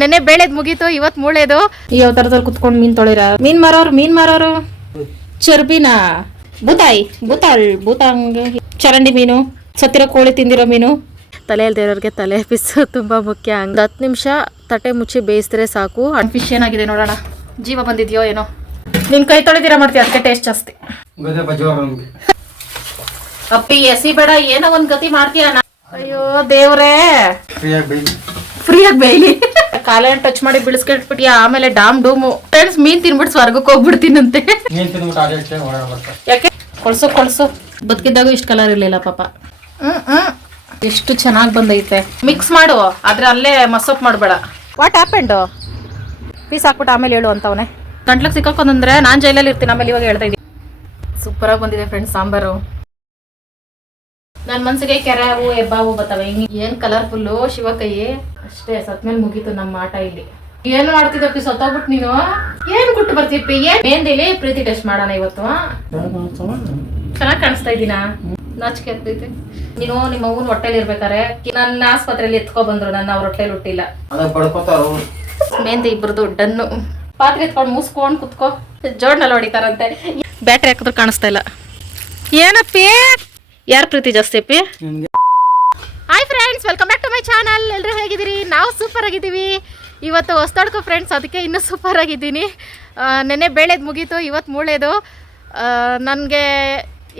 ನೆನ್ನೆ ಬೇಳೆದ್ ಮುಗೀತು ಇವತ್ ಮೂಳೆದು. ಯಾವ ತರದಲ್ಲಿ ಕುತ್ಕೊಂಡು ಮೀನ್ ತೊಳಿರ? ಮೀನ್ ಮಾರೋರು ಮೀನ್ ಮಾರೋರು. ಚರ್ಬಿನ? ಬೂತಾಯಿ ಬೂತಾಳ್ ಬೂತಾಂಗ್ ಚರಂಡಿ ಮೀನು ಸತ್ತಿರೋ ಕೋಳಿ ತಿಂದಿರೋ ಮೀನು. ತಲೆ ಇಲ್ದಿರೋರಿಗೆ ತಲೆ ಪಿಸು ತುಂಬಾ ಮುಖ್ಯ. ಹಂಗ ಹತ್ತು ನಿಮಿಷ ತಟ್ಟೆ ಮುಚ್ಚಿ ಬೇಯಿಸಿದ್ರೆ ಸಾಕು. ಫಿಶ್ ಏನಾಗಿದೆ ನೋಡೋಣ. ಜೀವ ಬಂದಿದ್ಯೋ ಏನೋ. ನಿನ್ ಕೈ ತೊಳೆದಿರ ಮಾಡ್ತೀಯ ಅದಕ್ಕೆ ಟೇಸ್ಟ್ ಜಾಸ್ತಿ. ಅಪ್ಪಿ ಎಸಿ ಬೇಡ ಏನೋ ಒಂದ್ ಗತಿ ಮಾಡ್ತೀಯ ಅಯ್ಯೋ ದೇವ್ರೇ. ಫ್ರೀಯಾಗಿ ಬೇಯ್ಲಿ. ಕಾಲ ಟಚ್ ಮಾಡಿ ಬಿಡಿಸ್ಕೊಟ್ಬಿಟ್ಯಾ ಆಮೇಲೆ ಡಾಮ್ ಡೂಮು. ಫ್ರೆಂಡ್ಸ್ ಮೀನ್ ತಿನ್ಬಿಟ್ಟು ಸ್ವರ್ಗಕ್ಕೆ ಹೋಗ್ಬಿಡ್ತೀನಂತೆ. ಯಾಕೆ? ಕೊಳ್ಸು ಕೊಳ್ಸು. ಬದುಕಿದ್ದಾಗೂ ಇಷ್ಟು ಕಲರ್ ಇರಲಿಲ್ಲ ಪಾಪ. ಹ್ಮ್ ಹ್ಮ್. ಎಷ್ಟು ಚೆನ್ನಾಗಿ ಬಂದೈತೆ. ಮಿಕ್ಸ್ ಮಾಡು ಆದ್ರೆ ಅಲ್ಲೇ ಮಸಪ್ ಮಾಡಬೇಡ. ವಾಟ್ ಹ್ಯಾಪೆಂಡ್ ಪೀಸ್ ಹಾಕ್ಬಿಟ್ಟು ಆಮೇಲೆ ಹೇಳು ಅಂತವನೇ ಗಂಟ್ಲಕ್ಕೆ ಸಿಕ್ಕಾಕೊಂದಂದ್ರೆ ನಾನು ಜೈಲಲ್ಲಿ ಇರ್ತೀನಿ ಆಮೇಲೆ ಇವಾಗ ಹೇಳ್ತಾ ಇದ್ದೀನಿ ಸೂಪರಾಗಿ ಬಂದಿದೆ ಫ್ರೆಂಡ್ಸ್ ಸಾಂಬಾರು. ನನ್ನ ಮನ್ಸಿಗೆ ಕೆರೆವು ಹೆಬ್ಬಾವು ಬರ್ತವೆ ಹಿಂಗೆ ಏನ್ ಕಲರ್ಫುಲ್ಲು ಶಿವಕೈ ಅಷ್ಟೇ ಸತ್ಮೇಲೆ ಮುಗೀತು ನಮ್ಮ ಆಟ ಇಲ್ಲಿ. ಏನು ಮಾಡ್ತಿದ್ದಪ್ಪಿ ಸತ್ತೋಗ್ಬಿಟ್ಟು ನೀನು? ಏನ್ ಕೊಟ್ಟು ಬರ್ತಿಪ್ಪಿ ಏನ್? ಮೇಂದಿಲಿ ಪ್ರೀತಿ ಟೆಸ್ಟ್ ಮಾಡೋಣ ಇವತ್ತು. ಚೆನ್ನಾಗಿ ಕಾಣಿಸ್ತಾ ಇದ್ದೀನಾ ನಾಚಿಕೆ ಆಗ್ತೈತೆ. ನೀನು ನಿಮ್ಮ ಅವ್ವನ ಹೊಟ್ಟೆಲಿ ಇರ್ಬೇಕಾರೆ ನನ್ನ ಆಸ್ಪತ್ರೆಯಲ್ಲಿ ಎತ್ಕೊ ಬಂದ್ರು ನನ್ನ ಅವ್ರ ಹೊಟ್ಟೆಲಿ ಹುಟ್ಟಿಲ್ಲ. ಮೇಂದಿ ಮೆಹಂದಿ ಇಬ್ಬರದು ಡನ್ನು. ಪಾತ್ರೆ ಎತ್ಕೊಂಡು ಮುಸ್ಕೊಂಡು ಕುತ್ಕೋ. ಜೋಡ್ನಲ್ಲಿ ಹೊಡಿತಾರಂತೆ. ಬ್ಯಾಟ್ರಿ ಹಾಕಿದ್ರು ಕಾಣಿಸ್ತಾ ಇಲ್ಲ. ಏನಪ್ಪಿ? ಯಾರ ಪ್ರೀತಿ ಜಾಸ್ತಿ ಅಪ್ಪಿ? Hi friends welcome back to my channel ಎಲ್ಲರೂ ಹೇಗಿದ್ದೀರಿ? ನಾವು ಸೂಪರ್ ಆಗಿದ್ದೀವಿ. ಇವತ್ತು ಹೊಸ್ತಾಡ್ಕೋ ಫ್ರೆಂಡ್ಸ್ ಅದಕ್ಕೆ ಇನ್ನೂ ಸೂಪರ್ ಆಗಿದ್ದೀನಿ. ನೆನ್ನೆ ಬೇಳೆದು ಮುಗೀತು ಇವತ್ತು ಮೂಳೆದು. ನನಗೆ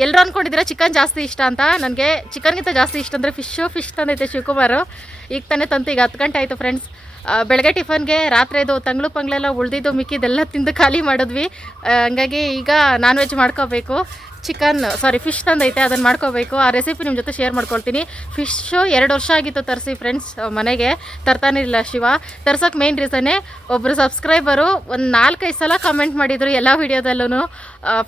ಎಲ್ಲರೂ ಅಂದ್ಕೊಂಡಿದ್ದೀರ ಚಿಕನ್ ಜಾಸ್ತಿ ಇಷ್ಟ ಅಂತ? ನನಗೆ ಚಿಕನ್ಗಿಂತ ಜಾಸ್ತಿ ಇಷ್ಟ ಅಂದರೆ ಫಿಶ್ಶು ಫಿಶ್ ತಂದೈತೆ ಶಿವಕುಮಾರು. ಈಗ ತಾನೇ ತಂತು ಈಗ ಹತ್ತು ಗಂಟೆ ಆಯಿತು ಫ್ರೆಂಡ್ಸ್ ಬೆಳಗ್ಗೆ ಟಿಫನ್ಗೆ ರಾತ್ರಿದು ತಂಗ್ಳು ಪಂಗ್ಳೆಲ್ಲ ಉಳ್ದಿದ್ದು ಮಿಕ್ಕಿದ್ದೆಲ್ಲ ತಿಂದು ಖಾಲಿ ಮಾಡಿದ್ವಿ. ಹಂಗಾಗಿ ಈಗ ನಾನ್ ವೆಜ್ ಮಾಡ್ಕೋಬೇಕು. ಚಿಕನ್ ಸಾರಿ ಫಿಶ್ ತಂದೈತೆ, ಅದನ್ನು ಮಾಡ್ಕೋಬೇಕು. ಆ ರೆಸಿಪಿ ನಿಮ್ಮ ಜೊತೆ ಶೇರ್ ಮಾಡ್ಕೊಳ್ತೀನಿ. ಫಿಶ್ಶು ಎರಡು ವರ್ಷ ಆಗಿತ್ತು ತರಿಸಿ ಫ್ರೆಂಡ್ಸ್ ಮನೆಗೆ. ತರ್ತಾನೇ ಇಲ್ಲ ಶಿವ. ತರ್ಸೋಕೆ ಮೇನ್ ರೀಸನ್ನೇ ಒಬ್ಬರು ಸಬ್ಸ್ಕ್ರೈಬರು ಒಂದು ನಾಲ್ಕೈದು ಸಲ ಕಮೆಂಟ್ ಮಾಡಿದರು ಎಲ್ಲ ವೀಡಿಯೋದಲ್ಲೂ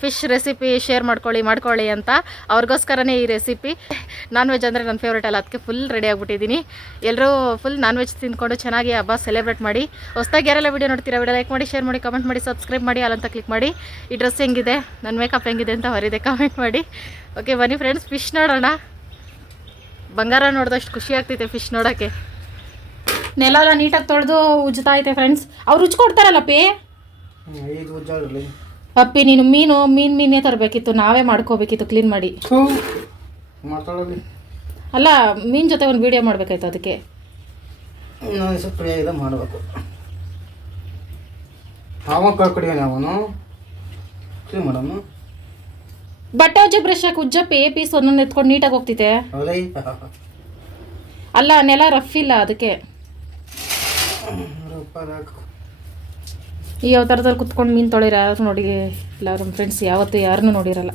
ಫಿಶ್ ರೆಸಿಪಿ ಶೇರ್ ಮಾಡ್ಕೊಳ್ಳಿ ಮಾಡ್ಕೊಳ್ಳಿ ಅಂತ. ಅವ್ರಿಗೋಸ್ಕರನೇ ಈ ರೆಸಿಪಿ ನಾನ್ ವೆಜ್ ಅಂದರೆ ನನ್ನ ಫೇವ್ರೇಟ್ ಅಲ್ಲ. ಅದಕ್ಕೆ ಫುಲ್ ರೆಡಿ ಆಗಿಬಿಟ್ಟಿದ್ದೀನಿ. ಎಲ್ಲರೂ ಫುಲ್ ನಾನ್ ವೆಜ್ ತಿಂದ್ಕೊಂಡು ಚೆನ್ನಾಗಿ ಹಬ್ಬ ಸೆಲೆಬ್ರೇಟ್ ಮಾಡಿ. ಹೊಸದಾಗಿ ಯಾರೆಲ್ಲ ವೀಡಿಯೋ ನೋಡ್ತೀರಾ ವಿಡಿಯೋ ಲೈಕ್ ಮಾಡಿ ಶೇರ್ ಮಾಡಿ ಕಮೆಂಟ್ ಮಾಡಿ ಸಬ್ಸ್ಕ್ರೈಬ್ ಮಾಡಿ ಅಲ್ಲಂತ ಕ್ಲಿಕ್ ಮಾಡಿ. ಈ ಡ್ರೆಸ್ ಹೆಂಗಿದೆ? ನನ್ನ ಮೇಕಪ್ ಹೆಂಗಿದೆ ಅಂತ ಹೊರಿದೆ ಕಮೆಂಟ್ ಮಾಡಿ. ಓಕೆ ಬನ್ನಿ ಫ್ರೆಂಡ್ಸ್ ಫಿಶ್ ನೋಡೋಣ. ಬಂಗಾರ ನೋಡಿದಷ್ಟು ಖುಷಿ ಆಗ್ತೈತೆ ಫಿಶ್ ನೋಡೋಕ್ಕೆ ನೆಲ ಎಲ್ಲ ನೀಟಾಗಿ ತೊಳೆದು ಉಜ್ತಾ ಐತೆ ಫ್ರೆಂಡ್ಸ್ ಅವ್ರು ಉಜ್ಜಿ ಕೊಡ್ತಾರಲ್ಲ ಪೇ ಐದು ಉಜ್ಜಾಡ್ಲಿ ಅಪ್ಪಿ ನೀನು ಮೀನು ಮೀನು ಮೀನೇ ತರಬೇಕಿತ್ತು. ನಾವೇ ಮಾಡ್ಕೋಬೇಕಿತ್ತು ಕ್ಲೀನ್ ಮಾಡಿ. ಅಲ್ಲ ಮೀನು ಜೊತೆ ಒಂದು ವಿಡಿಯೋ ಮಾಡಬೇಕಾಯ್ತು ಅದಕ್ಕೆ. ಮಾಡಬೇಕು. ಕ್ಲೀನ್ ಮಾಡಮ್ಮ ಬಟ್ಟೆ ಉಜ್ಜೆ ಬ್ರಷ್ ಹಾಕಿ ಉಜ್ಜಪ್ಪಿ ಪೀಸ್ ಒಂದೊಂದು ಎತ್ಕೊಂಡು ನೀಟಾಗಿ ಹೋಗ್ತಿದೆ. ಅಲ್ಲ ನೆಲ ರಫ್ ಇಲ್ಲ ಅದಕ್ಕೆ. ಈ ಅವತಾರದಲ್ಲಿ ಕುತ್ಕೊಂಡು ಮೀನು ತೊಳಿರ ಯಾರು ನೋಡಿ ಇಲ್ಲ ನಮ್ಮ ಫ್ರೆಂಡ್ಸ್ ಯಾವತ್ತು ಯಾರನ್ನೂ ನೋಡಿರಲ್ಲ.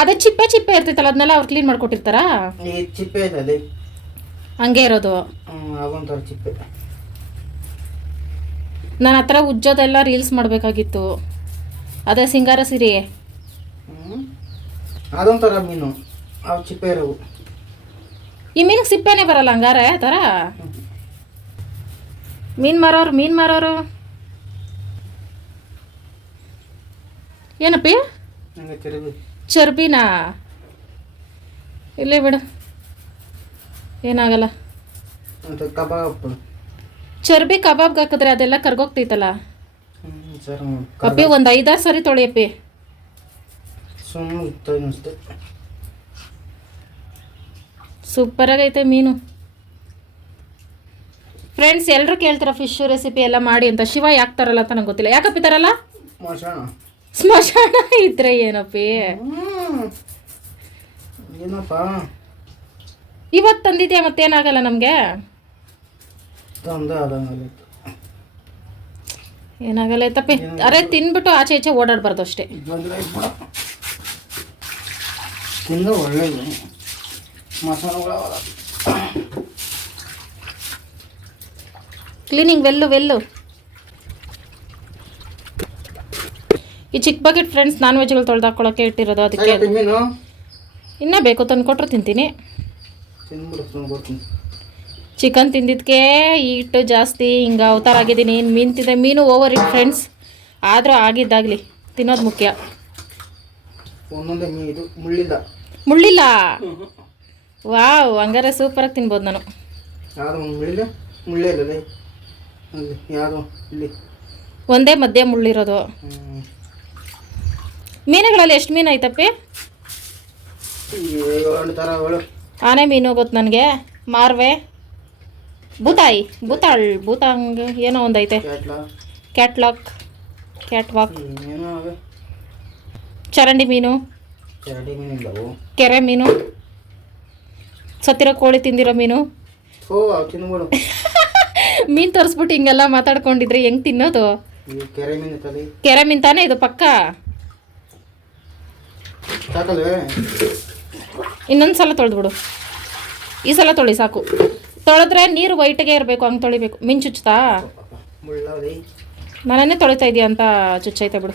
ಅದೇ ಚಿಪ್ಪೆ ಚಿಪ್ಪೆ ಇರ್ತೈತಲ್ಲ ಅದನ್ನೆಲ್ಲ ಅವ್ರು ಕ್ಲೀನ್ ಮಾಡ್ಕೊಟ್ಟಿರ್ತಾರಾ? ಚಿಪ್ಪೆ ಇದೆ ಹಂಗೆ ಇರೋದು. ನಾನು ಹತ್ರ ಉಜ್ಜೋದೆಲ್ಲ ರೀಲ್ಸ್ ಮಾಡಬೇಕಾಗಿತ್ತು. ಅದೇ ಸಿಂಗಾರ ಸಿರಿ. ಅದೊಂಥರ ಮೀನು ಅವು ಚಿಪ್ಪೆ ಇರೋವು ಈ ಮೀನು ಸಿಪ್ಪೆನೇ ಬರಲ್ಲ ಹಂಗಾರೆ ಥರ ಮೀನು ಮಾರೋರು ಮೀನು ಮಾರೋರು? ಏನಪ್ಪ? ಚರ್ಬಿನಾ? ಇಲ್ಲೇ ಬಿಡು. ಏನಾಗಲ್ಲ. ಕಬಾಬ್. ಚರ್ಬಿ ಕಬಾಬ್ಗೆ ಹಾಕಿದ್ರೆ ಅದೆಲ್ಲ ಕರ್ಗೋಗ್ತೈತಲ್ಲ? ಸರ್ ಅಪ್ಪಿ ಒಂದು ಐದಾರು ಸರಿ ತೊಳೆಯಪ್ಪಿ ಸುಮ್ಮನೆ ಸೂಪರಾಗೈತೆ ಮೀನು. ಫ್ರೆಂಡ್ಸ್ ಎಲ್ಲರೂ ಕೇಳ್ತಾರ ಫಿಶ್ ರೆಸಿಪಿ ಎಲ್ಲ ಮಾಡಿ ಅಂತ? ಶಿವ ಯಾಕೆ ತರಲ್ಲ ಅಂತ ನಂಗೆ ಗೊತ್ತಿಲ್ಲ. ಯಾಕಪ್ಪಿ ತರಲ್ಲ? ಸ್ಮಶಾನ. ಇದ್ರೆ ಏನಪ್ಪಿ? ಏನಪ್ಪ? ಇವತ್ತು ತಂದಿದ್ಯಾ ಮತ್ತೇನಾಗಲ್ಲ ನಮಗೆ? ಏನಾಗಲ್ಲ ತಪ್ಪಿ. ಅರೆ ತಿನ್ಬಿಟ್ಟು ಆಚೆ ಈಚೆ ಓಡಾಡಬಾರ್ದು ಅಷ್ಟೇ. ತಿಂದು ಮಸಾಲೆಗಳು ಕ್ಲೀನಿಂಗ್ ವೆಲ್ಲು ವೆಲ್ಲು ಈ ಚಿಕ್ಕ ಬಕೆಟ್ ಫ್ರೆಂಡ್ಸ್ ನಾನ್ ವೆಜ್ಗಳು ತೊಳೆದು ಹಾಕೊಳ್ಳೋಕೆ ಇಟ್ಟಿರೋದು ಅದಕ್ಕೆ. ಇನ್ನೂ ಬೇಕು ತಂದು ಕೊಟ್ಟರು ತಿಂತೀನಿ ಚಿಕನ್ ತಿಂದಿದ್ದಕ್ಕೆ ಹಿಟ್ಟು ಜಾಸ್ತಿ ಹಿಂಗೆ ಅವತಾರ ಆಗಿದ್ದೀನಿ. ಇನ್ನು ಮೀನು ತಿಂದರೆ ಮೀನು ಓವರ್ ಇಟ್ ಫ್ರೆಂಡ್ಸ್ ಆದರೂ ಆಗಿದ್ದಾಗಲಿ. ತಿನ್ನೋದು ಮುಖ್ಯ. ಮುಳ್ಳಿಲ್ಲ? ಮುಳ್ಳಿಲ್ಲ ವಾವ್ ಹಂಗಾರೆ ಸೂಪರಾಗಿ ತಿನ್ಬೋದು ನಾನು. ಒಂದೇ ಮಧ್ಯೆ ಮುಳ್ಳಿರೋದು. ಮೀನುಗಳಲ್ಲಿ ಎಷ್ಟು ಮೀನು ಐತಪ್ಪಿ? ಆನೆ ಮೀನು ಗೊತ್ತು ನನಗೆ. ಮಾರ್ವೆ. ಬೂತಾಯಿ ಬೂತಾಳ್ ಬೂತಾಂಗ್ ಏನೋ ಒಂದು ಐತೆ ಕ್ಯಾಟ್ಲ ಕ್ಯಾಟ್ಲಾಕ್ ಕ್ಯಾಟ್ವಾಕ್ ಚರಂಡಿ ಮೀನು. ಕೆರೆ ಮೀನು. ಸತ್ತಿರೋ ಕೋಳಿ ತಿಂದಿರೋ ಮೀನು. ಮೀನು ತೋರಿಸ್ಬಿಟ್ಟು ಹಿಂಗೆಲ್ಲ ಮಾತಾಡ್ಕೊಂಡಿದ್ರೆ ಹೆಂಗ್ ತಿನ್ನೋದು? ಕೆರೆ ಮೀನ್ ತಾನೆ ಇದು ಪಕ್ಕ? ಇನ್ನೊಂದ್ಸಲ ಇನ್ನೊಂದು ಸಲ ತೊಳೆದ್ಬಿಡು. ಈ ಸಲ ತೊಳಿ ಸಾಕು. ತೊಳೆದ್ರೆ ನೀರು ವೈಟ್ಗೆ ಇರಬೇಕು ಹಂಗೆ ತೊಳಿಬೇಕು. ಮಿನ್ ಚುಚ್ಚುತ್ತಾ? ನಾನೇ ತೊಳಿತಾ ಇದೀಯ ಅಂತ ಚುಚ್ಚೈತೆ ಬಿಡು.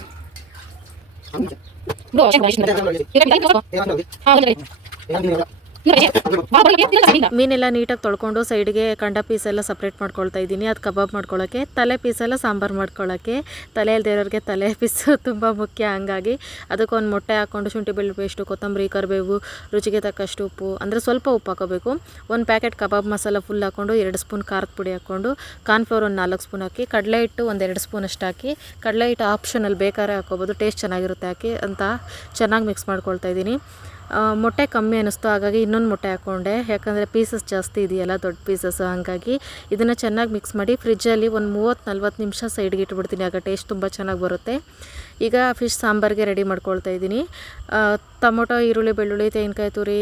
ಮೀನೆಲ್ಲ ನೀಟಾಗಿ ತೊಳ್ಕೊಂಡು ಸೈಡ್ಗೆ ಕಂಡ ಪೀಸ್ ಎಲ್ಲ ಸಪ್ರೇಟ್ ಮಾಡ್ಕೊಳ್ತಾ ಇದ್ದೀನಿ. ಅದು ಕಬಾಬ್ ಮಾಡ್ಕೊಳ್ಳೋಕ್ಕೆ ತಲೆ ಪೀಸೆಲ್ಲ ಸಾಂಬಾರು ಮಾಡ್ಕೊಳ್ಳೋಕ್ಕೆ ತಲೆ ಇಲ್ದೇ ಇರೋರಿಗೆ ತಲೆ ಪೀಸು ತುಂಬ ಮುಖ್ಯ ಹಂಗಾಗಿ. ಅದಕ್ಕೆ ಒಂದು ಮೊಟ್ಟೆ ಹಾಕ್ಕೊಂಡು ಶುಂಠಿ ಬೆಳ್ಳುಳ್ಳಿ ಪೇಸ್ಟು, ಕೊತ್ತಂಬರಿ, ಕರಿಬೇವು, ರುಚಿಗೆ ತಕ್ಕಷ್ಟು ಉಪ್ಪು, ಅಂದರೆ ಸ್ವಲ್ಪ ಉಪ್ಪು ಹಾಕೋಬೇಕು. ಒಂದು ಪ್ಯಾಕೆಟ್ ಕಬಾಬ್ ಮಸಾಲ ಫುಲ್ ಹಾಕ್ಕೊಂಡು ಎರಡು ಸ್ಪೂನ್ ಖಾರದ ಪುಡಿ ಹಾಕ್ಕೊಂಡು ಕಾರ್ನ್ಫ್ಲೋರ್ ಒಂದು ನಾಲ್ಕು ಸ್ಪೂನ್ ಹಾಕಿ, ಕಡಲೆ ಹಿಟ್ಟು ಒಂದು ಎರಡು ಸ್ಪೂನ್ ಅಷ್ಟು ಹಾಕಿ, ಕಡಲೆ ಹಿಟ್ಟು ಆಪ್ಷನಲ್ಲಿ ಬೇಕಾದ್ರೆ ಹಾಕೋಬೋದು ಟೇಸ್ಟ್ ಚೆನ್ನಾಗಿರುತ್ತೆ ಹಾಕಿ ಅಂತ ಚೆನ್ನಾಗಿ ಮಿಕ್ಸ್ ಮಾಡ್ಕೊಳ್ತಾ ಇದ್ದೀನಿ. ಮೊಟ್ಟೆ ಕಮ್ಮಿ ಅನ್ನಿಸ್ತು. ಹಾಗಾಗಿ ಇನ್ನೊಂದು ಮೊಟ್ಟೆ ಹಾಕ್ಕೊಂಡೆ ಯಾಕಂದರೆ ಪೀಸಸ್ ಜಾಸ್ತಿ ಇದೆಯಲ್ಲ, ದೊಡ್ಡ ಪೀಸಸ್ ಹಾಗಾಗಿ ಇದನ್ನು ಚೆನ್ನಾಗಿ ಮಿಕ್ಸ್ ಮಾಡಿ ಫ್ರಿಜ್ಜಲ್ಲಿ ಒಂದು ಮೂವತ್ತು ನಲ್ವತ್ತು ನಿಮಿಷ ಸೈಡ್ಗೆ ಇಟ್ಬಿಡ್ತೀನಿ. ಆಗ ಟೇಸ್ಟ್ ತುಂಬ ಚೆನ್ನಾಗಿ ಬರುತ್ತೆ. ಈಗ ಫಿಶ್ ಸಾಂಬಾರಿಗೆ ರೆಡಿ ಮಾಡ್ಕೊಳ್ತಾ ಇದ್ದೀನಿ. ಟೊಮೊಟೊ, ಈರುಳ್ಳಿ, ಬೆಳ್ಳುಳ್ಳಿ, ತೆಂಗಿನಕಾಯಿ, ತುರಿ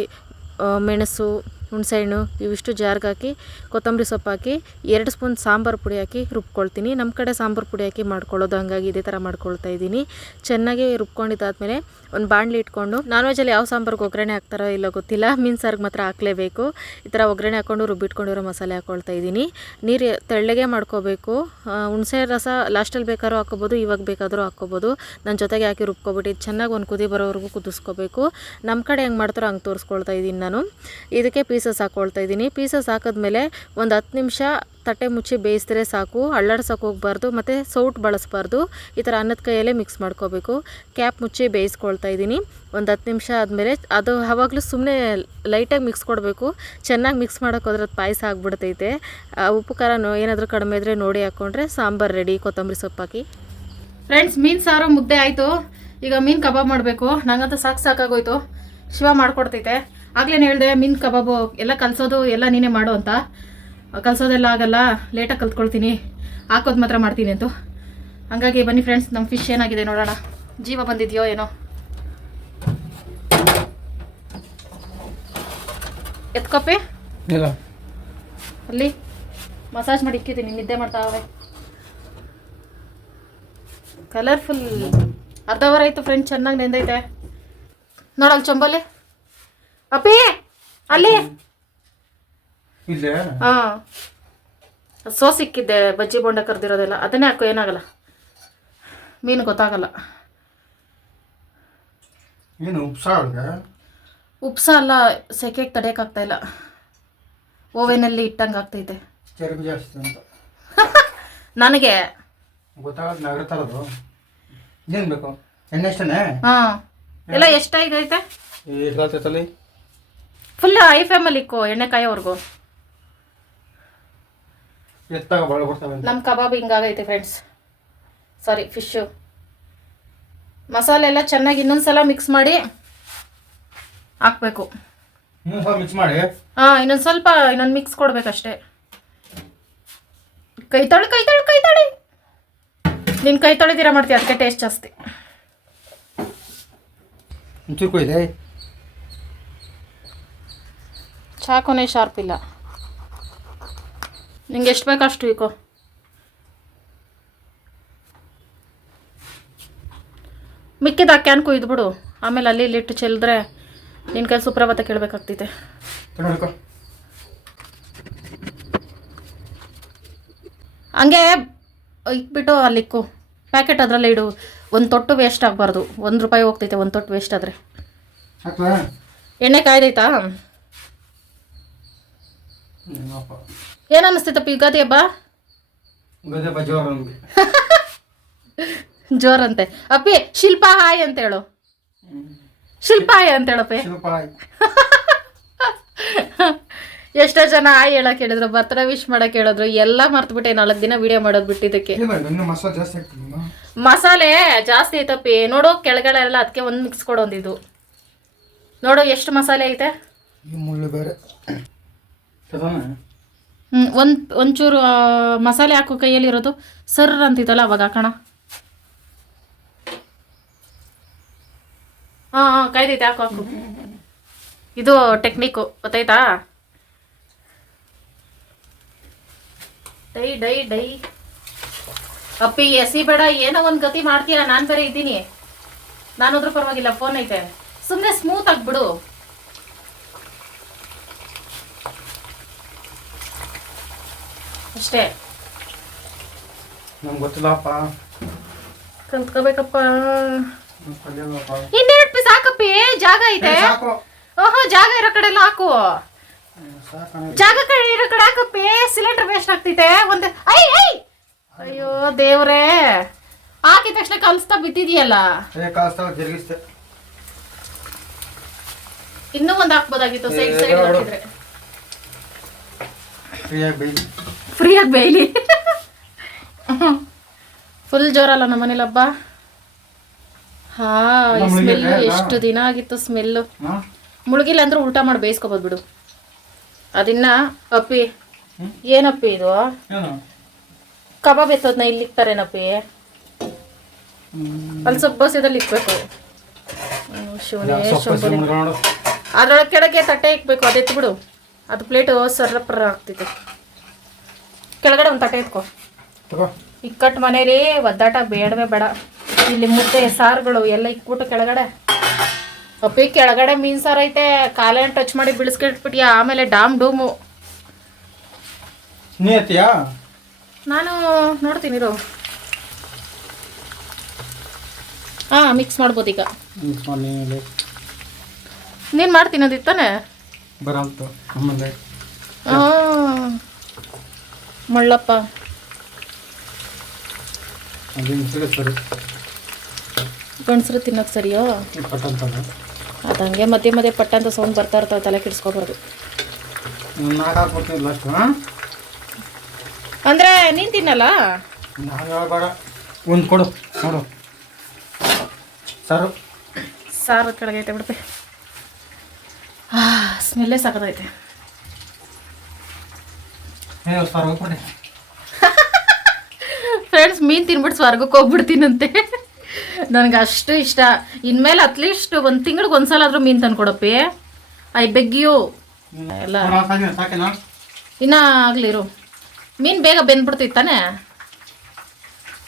ಮೆಣಸು ಹುಣಸೆಹಣ್ಣು, ಇವಿಷ್ಟು ಜಾರ್ಗೆ ಹಾಕಿ, ಕೊತ್ತಂಬರಿ ಸೊಪ್ಪು ಹಾಕಿ, ಎರಡು ಸ್ಪೂನ್ ಸಾಂಬಾರು ಪುಡಿ ಹಾಕಿ ರುಬ್ಕೊಳ್ತೀನಿ. ನಮ್ಮ ಕಡೆ ಸಾಂಬಾರು ಪುಡಿ ಹಾಕಿ ಮಾಡ್ಕೊಳ್ಳೋದು ಹಂಗಾಗಿ ಇದೇ ಥರ ಮಾಡ್ಕೊಳ್ತಾ ಇದ್ದೀನಿ. ಚೆನ್ನಾಗಿ ರುಬ್ಕೊಂಡಿದ್ದಾದ್ಮೇಲೆ ಒಂದು ಬಾಣಲಿ ಇಟ್ಕೊಂಡು ನಾನ್ ವೆಜ್ಜಲ್ಲಿ ಯಾವ ಸಾಂಬಾರ್ಗೆ ಒಗ್ಗರಣೆ ಹಾಕ್ತಾರೋ ಇಲ್ಲ ಗೊತ್ತಿಲ್ಲ ಮೀನು ಸಾರಿಗೆ ಮಾತ್ರ ಹಾಕಲೇಬೇಕು. ಈ ಥರ ಒಗ್ಗರಣೆ ಹಾಕ್ಕೊಂಡು ರುಬ್ಬಿಟ್ಕೊಂಡಿರೋ ಮಸಾಲೆ ಹಾಕ್ಕೊಳ್ತಾ ಇದ್ದೀನಿ. ನೀರು ತೆಳ್ಳಗೆ ಮಾಡ್ಕೋಬೇಕು. ಹುಣಸೆ ರಸ ಲಾಸ್ಟಲ್ಲಿ ಬೇಕಾದ್ರೂ ಹಾಕ್ಕೋಬೋದು, ಇವಾಗ ಬೇಕಾದರೂ ಹಾಕ್ಕೋಬೋದು. ನನ್ನ ಜೊತೆಗೆ ಹಾಕಿ ರುಬ್ಕೊಬಿಟ್ಟು ಚೆನ್ನಾಗಿ ಒಂದು ಕುದಿ ಬರೋವರೆಗೂ ಕುದಿಸ್ಕೋಬೇಕು. ನಮ್ಮ ಕಡೆ ಹೆಂಗೆ ಮಾಡ್ತಾರೋ ಹಂಗೆ ತೋರಿಸ್ಕೊಳ್ತಾ ಇದ್ದೀನಿ ನಾನು. ಇದಕ್ಕೆ ಪೀಸಸ್ ಹಾಕ್ಕೊಳ್ತಾ ಇದ್ದೀನಿ. ಪೀಸಸ್ ಹಾಕಿದ್ಮೇಲೆ ಒಂದು ಹತ್ತು ನಿಮಿಷ ತಟ್ಟೆ ಮುಚ್ಚಿ ಬೇಯಿಸಿದ್ರೆ ಸಾಕು. ಅಳ್ಳಾಡ್ಸೋಕೆ ಹೋಗ್ಬಾರ್ದು ಮತ್ತು ಸೌಟ್ ಬಳಸಬಾರ್ದು. ಈ ಥರ ಅನ್ನದ ಕೈಯಲ್ಲೇ ಮಿಕ್ಸ್ ಮಾಡ್ಕೋಬೇಕು. ಕ್ಯಾಪ್ ಮುಚ್ಚಿ ಬೇಯಿಸ್ಕೊಳ್ತಾ ಇದ್ದೀನಿ. ಒಂದು ಹತ್ತು ನಿಮಿಷ ಆದಮೇಲೆ ಅದು ಆವಾಗಲೂ ಸುಮ್ಮನೆ ಲೈಟಾಗಿ ಮಿಕ್ಸ್ ಕೊಡಬೇಕು. ಚೆನ್ನಾಗಿ ಮಿಕ್ಸ್ ಮಾಡೋಕೆ ಹೋದ್ರೆ ಅದು ಪಾಯಸ ಆಗಿಬಿಡ್ತೈತೆ. ಉಪ್ಪು, ಖಾರ ಏನಾದರೂ ಕಡಿಮೆ ಇದ್ದರೆ ನೋಡಿ ಹಾಕ್ಕೊಂಡ್ರೆ ಸಾಂಬಾರು ರೆಡಿ ಕೊತ್ತಂಬರಿ ಸೊಪ್ಪಾಕಿ ಫ್ರೆಂಡ್ಸ್ ಮೀನು ಸಾರು ಮುದ್ದೆ ಆಯಿತು. ಈಗ ಮೀನು ಕಬಾಬ್ ಮಾಡಬೇಕು. ನನಗಂತೂ ಸಾಕು ಸಾಕಾಗೋಯ್ತು. ಶಿವ ಮಾಡ್ಕೊಡ್ತೈತೆ. ಆಗ್ಲೇನು ಹೇಳಿದೆ ಮಿನ್ ಕಬಾಬು ಎಲ್ಲ ಕಲಿಸೋದು ಎಲ್ಲ ನೀನೇ ಮಾಡು ಅಂತ. ಕಲಿಸೋದೆಲ್ಲ ಆಗಲ್ಲ ಲೇಟಾಗಿ ಕಲ್ತ್ಕೊಳ್ತೀನಿ. ಹಾಕೋದು ಮಾತ್ರ ಮಾಡ್ತೀನಿ ಅಂತು. ಹಂಗಾಗಿ ಬನ್ನಿ ಫ್ರೆಂಡ್ಸ್ ನಮ್ಮ ಫಿಶ್ ಏನಾಗಿದೆ ನೋಡೋಣ. ಜೀವ ಬಂದಿದೆಯೋ ಏನೋ. ಎತ್ಕೊಪ್ಪಿ ಅಲ್ಲಿ ಮಸಾಜ್ ಮಾಡಿ ಇಕ್ಕಿದ್ದೀನಿ ನಿದ್ದೆ ಮಾಡ್ತಾವೆ ಕಲರ್ಫುಲ್ ಅರ್ಧ ಅವರ್ ಆಯ್ತು ಫ್ರೆಂಡ್ ಚೆನ್ನಾಗಿ ನೆಂದೈತೆ. ನೋಡಲ್ಲಿ ಚೊಂಬಲ್ಲಿ. ಅಪ್ಪಿ ಅಲ್ಲಿ. ಹಾ. ಸೋಸ್ ಸಿಕ್ಕಿದ್ದೆ ಬಜ್ಜಿ ಬೋಂಡ ಕರೆದಿರೋದೆಲ್ಲ. ಅದನ್ನೇ ಹಾಕೋ ಏನಾಗಲ್ಲ. ಮೀನು ಗೊತ್ತಾಗಲ್ಲ. ಏನು ಉಪ್ಸಾ ಅಲ್ಲ ಸೆಕೆಗೆ ತಡೆಯೋಕ್ಕಾಗ್ತಾ ಇಲ್ಲ. ಓವೆನಲ್ಲಿ ಇಟ್ಟಂಗೆ ಆಗ್ತೈತೆ. ಚರ್ಬಿ ಜಾಸ್ತಿ ಅಂತ. ನನಗೆ? ಗೊತ್ತಾಗದು ನಗರತ್ತಲ್ಲದು ಏನು ಬೇಕು? ಎಣ್ಣೆ ಎಷ್ಟನೇ ಹಾಂ. ಎಲ್ಲ ಎಷ್ಟಾಗೈತೆ ಫುಲ್ ಐ ಫ್ಲೇಮಲ್ಲಿ ಇಕ್ಕೋ ಎಣ್ಣೆಕಾಯಿ ಅಂತ. ನಮ್ಮ ಕಬಾಬ್ ಹಿಂಗಾಗೈತೆ ಫ್ರೆಂಡ್ಸ್ ಸಾರಿ ಫಿಶ್ಶು ಮಸಾಲೆ ಎಲ್ಲ ಚೆನ್ನಾಗಿ ಇನ್ನೊಂದ್ಸಲ ಮಿಕ್ಸ್ ಮಾಡಿ ಹಾಕ್ಬೇಕು. ಮಿಕ್ಸ್ ಮಾಡಿ? ಹಾಂ ಇನ್ನೊಂದು ಸ್ವಲ್ಪ ಇನ್ನೊಂದು ಮಿಕ್ಸ್ ಕೊಡ್ಬೇಕಷ್ಟೇ. ಕೈ ತೊಳೆ ಕೈ ತೊಳಿ ಕೈ ತೊಳಿ ನೀನು ಕೈ ತೊಳಿದಿರ ಮಾಡ್ತೀಯ? ಅದಕ್ಕೆ ಟೇಸ್ಟ್ ಜಾಸ್ತಿ ಒಂಚೂರು ಕೊಯ್ದೆ ಚಾಕುನೇ ಶಾರ್ಪ್ ಇಲ್ಲ. ನಿಂಗೆ ಎಷ್ಟು ಬೇಕು ಅಷ್ಟು ಇಕೋ ಮಿಕ್ಕಿದ ಕ್ಯಾನ್ ಕುಯ್ದುಬಿಡು ಆಮೇಲೆ ಅಲ್ಲಿ ಇಲ್ಲಿಟ್ಟು ಚೆಲ್ಲಿದ್ರೆ ನಿನ್ನ ಕೈ ಸುಪ್ರಭಾತ ಕೇಳಬೇಕಾಗ್ತೈತೆ. ಹಂಗೆ ಇಕ್ಬಿಟ್ಟು ಅಲ್ಲಿ ಇಕ್ಕು. ಪ್ಯಾಕೆಟ್ ಅದರಲ್ಲೇ ಇಡು. ಒಂದು ತೊಟ್ಟು ವೇಸ್ಟ್ ಆಗಬಾರ್ದು. ಒಂದು ರೂಪಾಯಿ ಹೋಗ್ತೈತೆ ಒಂದು ತೊಟ್ಟು ವೇಸ್ಟ್ ಆದರೆ. ಎಣ್ಣೆ ಕಾಯ್ದೈತಾ? ಏನು ಅನ್ನಿಸ್ತೈತಪ್ಪ ಯುಗಾದಿ ಹಬ್ಬ? ಜೋರಂತೆ. ಅಪ್ಪಿ ಶಿಲ್ಪ ಹಾಯ್ ಅಂತ ಹೇಳು. ಶಿಲ್ಪ ಹಾಯ್ ಅಂತ ಹೇಳಪ್ಪಿ. ಎಷ್ಟೋ ಜನ ಹಾಯ್ ಹೇಳಕ್ ಹೇಳಿದ್ರು ಬರ್ತ್ಡೇ ವಿಶ್ ಮಾಡಕ್ ಹೇಳಿದ್ರು ಎಲ್ಲ ಮರ್ತ್ಬಿಟ್ಟೆ ನಾಲ್ಕು ದಿನ ವಿಡಿಯೋ ಮಾಡೋದು ಬಿಟ್ಟಿದ್ದಕ್ಕೆ. ಮಸಾಲೆ ಜಾಸ್ತಿ ಐತಪ್ಪಿ. ನೋಡು ಕೆಳಗಡೆ ಎಲ್ಲ ಅದಕ್ಕೆ ಒಂದು ಮಿಕ್ಸ್ ಕೊಡೊಂದಿದು ನೋಡು ಎಷ್ಟು ಮಸಾಲೆ ಐತೆ ಈ ಮುಳ್ಳು ಬೇರೆ ಸದಾನ ಹ್ಞೂ ಒಂದು, ಒಂಚೂರು ಮಸಾಲೆ ಹಾಕೋ ಕೈಯಲ್ಲಿರೋದು ಸರ್ ಅಂತಿತ್ತಲ್ಲ ಅವಾಗ ಹಾಕೋಣ ಹಾಂ ಹಾಂ ಕಾಯ್ದೈತೆ ಹಾಕು ಹಾಕು. ಇದು ಟೆಕ್ನಿಕ್ಕು ಗೊತ್ತಾಯ್ತಾ? ಡೈ ಡೈ ಡೈ. ಅಪ್ಪಿ, ಎಸಿ ಬೇಡ, ಏನೋ ಒಂದು ಗತಿ ಮಾಡ್ತೀಯ? ನಾನು ಬೇರೆ ಇದ್ದೀನಿ. ನಾನೋದ್ರೂ ಪರವಾಗಿಲ್ಲ ಫೋನ್ ಐತೆ. ಸುಮ್ಮನೆ ಸ್ಮೂತ್ ಆಗಿಬಿಡು. ಅಷ್ಟೇ. ನಮ್ಗೆ ಗೊತ್ತಿಲ್ಲಪ್ಪ. ಕಂತ್ಕೋಬೇಕಪ್ಪ. ಇನ್ನೆರಡು ಪೀಸ್ ಹಾಕಪ್ಪಿ ಜಾಗ ಇದೆ ಸಾಕು. ಓಹೋ ಜಾಗ ಇರೋ ಕಡೆ ಎಲ್ಲ ಹಾಕು ಜಾಗ ಕಡೆ ಇರೋ ಕಡೆ ಹಾಕಪ್ಪಿ ಸಿಲಿಂಡರ್ ವೇಸ್ಟ್ ಆಗ್ತೈತೆ. ಒಂದು ಐ ಐ! ಅಯ್ಯೋ ದೇವ್ರೇ. ಹಾಕಿದ ತಕ್ಷಣ ಕಲಿಸ್ತಾ ಬಿದ್ದಿದೆಯಲ್ಲ. ಕಾಸ್ತಾವ ಇನ್ನೂ ಒಂದು ಹಾಕ್ಬೋದಾಗಿತ್ತು. Side side. ಹಾಕಿದ್ರೆ. ಫ್ರೀಯಾಗಿ ಬೈಲಿ ಫ್ರೀಯಾಗಿ ಬೇಯ್ಲಿ. ಫುಲ್ ಜೋರಲ್ಲ ನಮ್ಮ ಮನೇಲಿ ಹಬ್ಬ. ಹಾ ಈ ಸ್ಮೆಲ್ಲು ಎಷ್ಟು ದಿನ ಆಗಿತ್ತು ಸ್ಮೆಲ್ಲು ಮುಳುಗಿಲ್ಲ ಅಂದ್ರೆ ಊಟ ಮಾಡಿ ಬೇಯಿಸ್ಕೊಬೋದು ಬಿಡು. ಅದಿನ್ನ ಅಪ್ಪಿ? ಏನಪ್ಪಿ ಇದು? ಕಬಾಬ್ ಎತ್ತೋದ್ನ ಇಲ್ಲಿ ಇಕ್ತಾರೇನಪ್ಪಿ ಅಲ್ಲಿ ಸೊಪ್ಪು ಬಸಿದಲ್ಲಿ ಇಕ್ಬೇಕು. ಶಿವನೇ ಶಂಭುನೇ. ನೋಡು. ಅದ್ರೊಳಗೆ ಕೆಳಗೆ ತಟ್ಟೆ ಇಕ್ಬೇಕು ಅದು ಬಿಡು. ಅದು ಪ್ಲೇಟು ಸರ್ರಪ್ರ ಆಗ್ತೈತೆ ಕೆಳಗಡೆ ಒಂದು ತಟ್ಟೆ ಎತ್ಕೊ. ತಗೋ. ಇಕ್ಕಟ್ಟು ಮನೇಲಿ ಒದ್ದಾಟ ಬೇಡವೇ ಬೇಡ. ಇಲ್ಲಿ ಮುದ್ದೆ ಸಾರುಗಳು ಎಲ್ಲ ಇಕ್ಬಿಟ್ಟು ಕೆಳಗಡೆ. ಅಪ್ಪಿ ಕೆಳಗಡೆ ಮೀನ್ ಸಾರು ಐತೆ. ಕಾಲೇ ಟಚ್ ಮಾಡಿ ಬಿಡಿಸ್ಕಿಟ್ಬಿಟ್ಯಾ ಆಮೇಲೆ ಡಾಮ್ ಡೂಮು. ನೀ ಎತ್ತೀಯಾ? ನಾನು ನೋಡ್ತೀನಿ ಇರು. ಹಾಂ ಮಿಕ್ಸ್ ಮಾಡ್ಬೋದು ಈಗ. ನೀನು. ನೀನು ಮಾಡ್ತೀನಿ ಅದಿತ್ತಾನೆ? ಬರಂತು. ಆಮೇಲೆ. ಹಾಂ. ಮಳ್ಳಪ್ಪ. ಗಂಡಸ್ರು ತಿನ್ನೋಕೆ ಸರಿಯೋ? ಅದು ಹಂಗೆ ಮಧ್ಯೆ ಮಧ್ಯೆ ಪಟ್ಟ ಅಂತ ಸೌಂಡ್ ಬರ್ತಾ ಇರ್ತಾವೆ ತಲೆ ಕೆಡಿಸ್ಕೋಬಾರ್ದು ಅಂದ್ರೆ ನೀನ್ ತಿನ್ನಲ್ಲ? ಒಂದು ಕೊಡು ನೋಡು. ಸರು. ಸಾರು ಕೆಳಗೆ ಐತೆ ಸ್ಮೆಲ್ಲೇ ಸಾಕದೈತೆ ಫ್ರೆಂಡ್ಸ್ ಮೀನು ತಿನ್ಬಿಟ್ಟು ಸ್ವರ್ಗಕ್ಕೆ ಹೋಗ್ಬಿಡ್ತೀನಂತೆ. ನನಗೆ ಅಷ್ಟು ಇಷ್ಟ. ಇನ್ಮೇಲೆ ಅಟ್ಲೀಸ್ಟ್ ಒಂದು ತಿಂಗ್ಳಿಗೆ ಒಂದ್ಸಲ ಆದರೂ ಮೀನು ತಂದ್ಕೊಡಪ್ಪಿ. ಐ ಬೆಗ್ಗಿಯು ಎಲ್ಲ. ಇನ್ನೂ ಆಗಲಿರು. ಮೀನು ಬೇಗ ಬೆಂದ್ಬಿಡ್ತೈತೆ ತಾನೆ?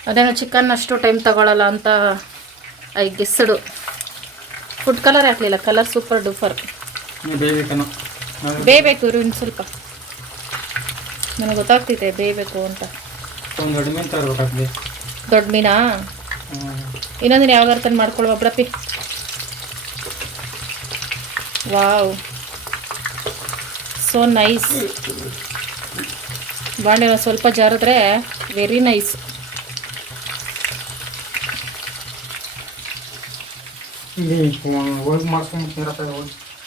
ಅದೇನೋ ಚಿಕನ್ ಅಷ್ಟು ಟೈಮ್ ತಗೊಳ್ಳಲ್ಲ ಅಂತ ಐ ಗೆಸ್ಸಡು ಫುಡ್ ಕಲರ್ ಹಾಕ್ಲಿಲ್ಲ ಕಲರ್ ಸೂಪರ್ ಡೂಫರ್ ಬೇಯಬೇಕು ಇರು ಇನ್ನು ಸ್ವಲ್ಪ. ನನಗೆ ಗೊತ್ತಾಗ್ತಿದೆ ಬೇಯಬೇಕು ಅಂತ. ಒಂದು ದೊಡ್ಡ ಮೀನು ದೊಡ್ಡ ಮೀನಾ? ಇನ್ನೊಂದಿನ ಯಾವಾಗ ತಂದು ಮಾಡ್ಕೊಳ್ವ ಬಿಡಪ್ಪಿ. ವಾವ್. ಸೋ ನೈಸ್ ಬಾಂಡೆ ಸ್ವಲ್ಪ ಜಾರಿದ್ರೆ very nice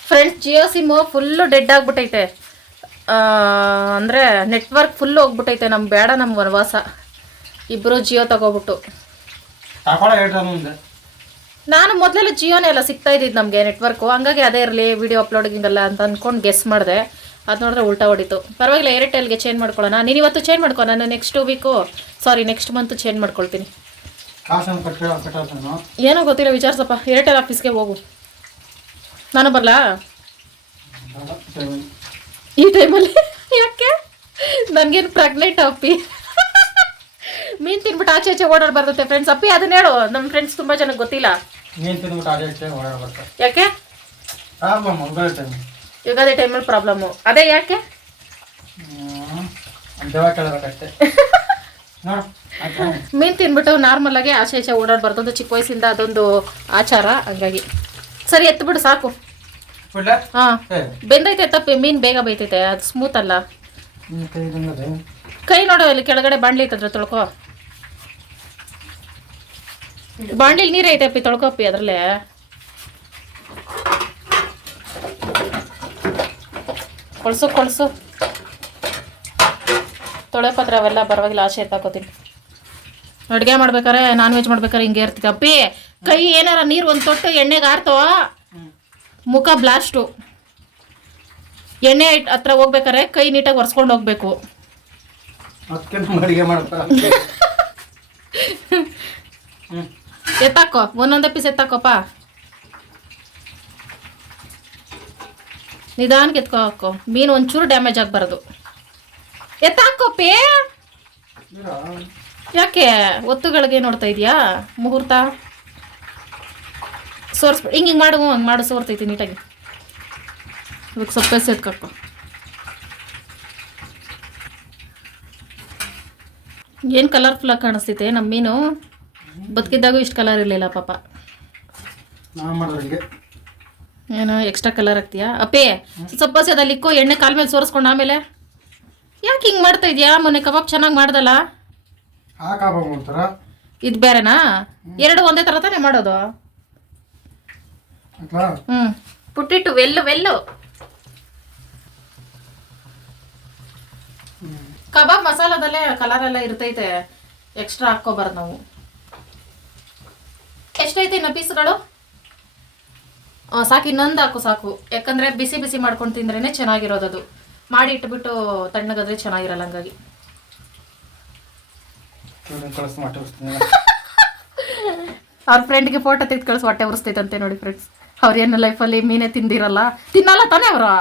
friends Jio sim full dead ಆಗಿಬಿಟ್ಟೈತೆ ಅಂದರೆ ನೆಟ್ವರ್ಕ್ ಫುಲ್ ಹೋಗ್ಬಿಟ್ಟೈತೆ ನಮ್ಗೆ ಬೇಡ ನಮ್ಮ ವನವಾಸ. ಇಬ್ಬರು ಜಿಯೋ ತಗೋಬಿಟ್ಟು. ನಾನು ಮೊದಲೆಲ್ಲ ಜಿಯೋನೇ ಎಲ್ಲ ಸಿಗ್ತಾ ಇದ್ದಿದ್ದು ನಮಗೆ ನೆಟ್ವರ್ಕು ಹಂಗಾಗಿ ಅದೇ ಇರಲಿ ವಿಡಿಯೋ ಅಪ್ಲೋಡಿಂಗಲ್ಲ ಅಂತ ಅಂದ್ಕೊಂಡು ಗೆಸ್ ಮಾಡಿದೆ. ಅದು ನೋಡಿದ್ರೆ ಉಲ್ಟಾ ಹೊಡಿತು. ಪರವಾಗಿಲ್ಲ ಏರ್ಟೆಲ್ಗೆ ಚೇಂಜ್ ಮಾಡ್ಕೊಳ್ಳೋಣ. ನೀನು ಇವತ್ತು ಚೇಂಜ್ ಮಾಡ್ಕೊ ನಾನು next week sorry next month change ಮಾಡ್ಕೊಳ್ತೀನಿ. ಏನೋ ಗೊತ್ತಿಲ್ಲ ವಿಚಾರಿಸಪ್ಪ. ಏರ್ಟೆಲ್ ಆಫೀಸ್ಗೆ ಹೋಗು. ನಾನು ಬರಲಾ? ಈ ಟೈಮಲ್ಲಿ? ಯಾಕೆ? ನನಗೇನು ಪ್ರೆಗ್ನೆಂಟ್ ಅಪ್ಪಿ? ಮೀನು ತಿನ್ಬಿಟ್ಟು ಆಚೆ ಆಚೆ ಓಡಾಡ್ ಬರ್ತೈತೆ ಫ್ರೆಂಡ್ಸ್ ಅಪ್ಪಿ ಅದನ್ನ ಹೇಳು. ನಮ್ಮ ಫ್ರೆಂಡ್ಸ್ ತುಂಬ ಜನಕ್ಕೆ ಗೊತ್ತಿಲ್ಲ. ಮೀನ್ ತಿನ್ಬಿಟ್ಟು ಆಚೆ ಆಚೆ ಓಡಾಡ್ ಯಾಕೆ? ಯುಗಾದಿ ಟೈಮಲ್ಲಿ ಪ್ರಾಬ್ಲಮ್ಮು ಅದೇ ಯಾಕೆ? ಮೀನು ತಿನ್ಬಿಟ್ಟು ನಾರ್ಮಲ್ ಆಗಿ ಆಚೆ ಆಚೆ ಓಡಾಡ್ಬಾರ್ದು ಒಂದು ಚಿಕ್ಕ ವಯಸ್ಸಿಂದ ಅದೊಂದು ಆಚಾರ ಹಂಗಾಗಿ. ಸರಿ ಎತ್ಬಿಡು ಸಾಕು. ಬಿಡ್ಲಾ ಹಾಂ. ಬೆಂದೈತೆ ತಪ್ಪಿ ಮೀನು ಬೇಗ ಬೈತೈತೆ ಅದು ಸ್ಮೂತ್ ಅಲ್ಲ. ಕೈ ನೋಡು ಇಲ್ಲಿ ಕೆಳಗಡೆ ಬಾಂಡ್ಲಿ ಐತದ್ರ ತೊಳ್ಕೊ. ಬಾಂಡ್ಲಿ ನೀರು ಐತೆ ತೊಳ್ಕೊಪ್ಪಿ ಅದರಲ್ಲೇ. ಕೊಳ್ಸು ಕೊಳ್ಸು. ತೊಳೆ ಪತ್ರ ಅವೆಲ್ಲ ಪರವಾಗಿಲ್ಲ ಆಸೆ ಎತ್ತಾಕೋತೀನಿ ಅಡುಗೆ ಮಾಡ್ಬೇಕಾರೆ ನಾನ್ ವೆಜ್ ಮಾಡ್ಬೇಕಾರೆ ಹಿಂಗೆ ಇರ್ತಿದ್ದೆ ಅಪ್ಪಿ. ಕೈ ಏನಾರ ನೀರು ಒಂದು ತೊಟ್ಟು ಎಣ್ಣೆಗೆ ಆರ್ತವ ಮುಖ ಬ್ಲಾಸ್ಟು. ಎಣ್ಣೆ ಹತ್ರ ಹೋಗ್ಬೇಕಾರೆ ಕೈ ನೀಟಾಗಿ ಒರೆಸ್ಕೊಂಡು ಹೋಗ್ಬೇಕು. ಎತ್ತಾಕೋ ಒಂದೊಂದೇ ಪೀಸ್ ಎತ್ತಾಕೋಪ್ಪ ನಿಧಾನಕ್ಕೆ ಎತ್ಕೋ ಹಾಕೋ ಮೀನು ಒಂಚೂರು ಡ್ಯಾಮೇಜ್ ಆಗಬಾರ್ದು. ಎತ್ತಾಕೋಪಿ ಯಾಕೆ ಒತ್ತುಗಳಿಗೆ ನೋಡ್ತಾ ಇದೆಯಾ ಮುಹೂರ್ತ? ಸೋರ್ಸ್ಬಿಡು ಹಿಂಗೆ ಹಿಂಗೆ ಮಾಡು ಹಂಗೆ ಮಾಡು ಸೋರ್ತೈತಿ ನೀಟಾಗಿ. ಅದಕ್ಕೆ ಸೊಪ್ಪೆ ಸೇರ್ಕೋ ಏನು ಕಲರ್ಫುಲ್ಲಾಗಿ ಕಾಣಿಸ್ತೈತೆ ನಮ್ಮ ಮೀನು? ಬದುಕಿದ್ದಾಗೂ ಇಷ್ಟು ಕಲರ್ ಇರಲಿಲ್ಲ ಪಾಪ. ಏನು ಎಕ್ಸ್ಟ್ರಾ ಕಲರ್ ಆಗ್ತೀಯಾ ಅಪ್ಪೇ ಸೊಪ್ಪ ಸೇದಲ್ಲಿಕ್ಕೋ ಎಣ್ಣೆ ಕಾಲ್ ಮೇಲೆ ಸೋರಿಸ್ಕೊಂಡು ಆಮೇಲೆ. ಯಾಕೆ ಹಿಂಗೆ ಮಾಡ್ತಾ ಇದೆಯಾ ಮೊನ್ನೆ ಕಬಾಬ್ ಚೆನ್ನಾಗಿ ಮಾಡ್ದಲ್ಲ? ಇದು ಬೇರೆನಾ? ಎರಡು ಒಂದೇ ಥರ ತಾನೇ ಮಾಡೋದು? ಹ್ಞೂ ಪುಟ್ಟಿಟ್ಟು ವೆಲ್ಲು ವೆಲ್ಲು. ಕಬಾಬ್ ಮಸಾಲದಲ್ಲೇ ಕಲರ್ ಎಲ್ಲ ಇರ್ತೈತೆ. ಎಕ್ಸ್ಟ್ರಾ ಹಾಕ್ಕೋಬಾರ್ದು ನಾವು. ಎಷ್ಟೈತೆ ಇನ್ನು ಪೀಸ್ಗಳು? ಸಾಕು ಇನ್ನೊಂದು ಹಾಕು ಸಾಕು. ಯಾಕಂದ್ರೆ ಬಿಸಿ ಬಿಸಿ ಮಾಡ್ಕೊಂಡು ತಿಂದ್ರೇನೆ ಚೆನ್ನಾಗಿರೋದು ಅದು. ಮಾಡಿ ಇಟ್ಬಿಟ್ಟು ತಣ್ಣಗಾದ್ರೆ ಚೆನ್ನಾಗಿರಲ್ಲ ಹಂಗಾಗಿ. ಅವ್ರ ಫ್ರೆಂಡ್ಗೆ ಫೋಟೋ ತೆಗೆದು ಕಳಿಸಿ ಹೊಟ್ಟೆ ಉರಿಸ್ತೈತಂತೆ ನೋಡಿ ಫ್ರೆಂಡ್ಸ್ ಅವ್ರೇನು ಲೈಫಲ್ಲಿ ಮೀನೇ ತಿಂದಿರಲ್ಲ? ತಿನ್ನಲ್ಲ ತಾನೇ ಅವರು.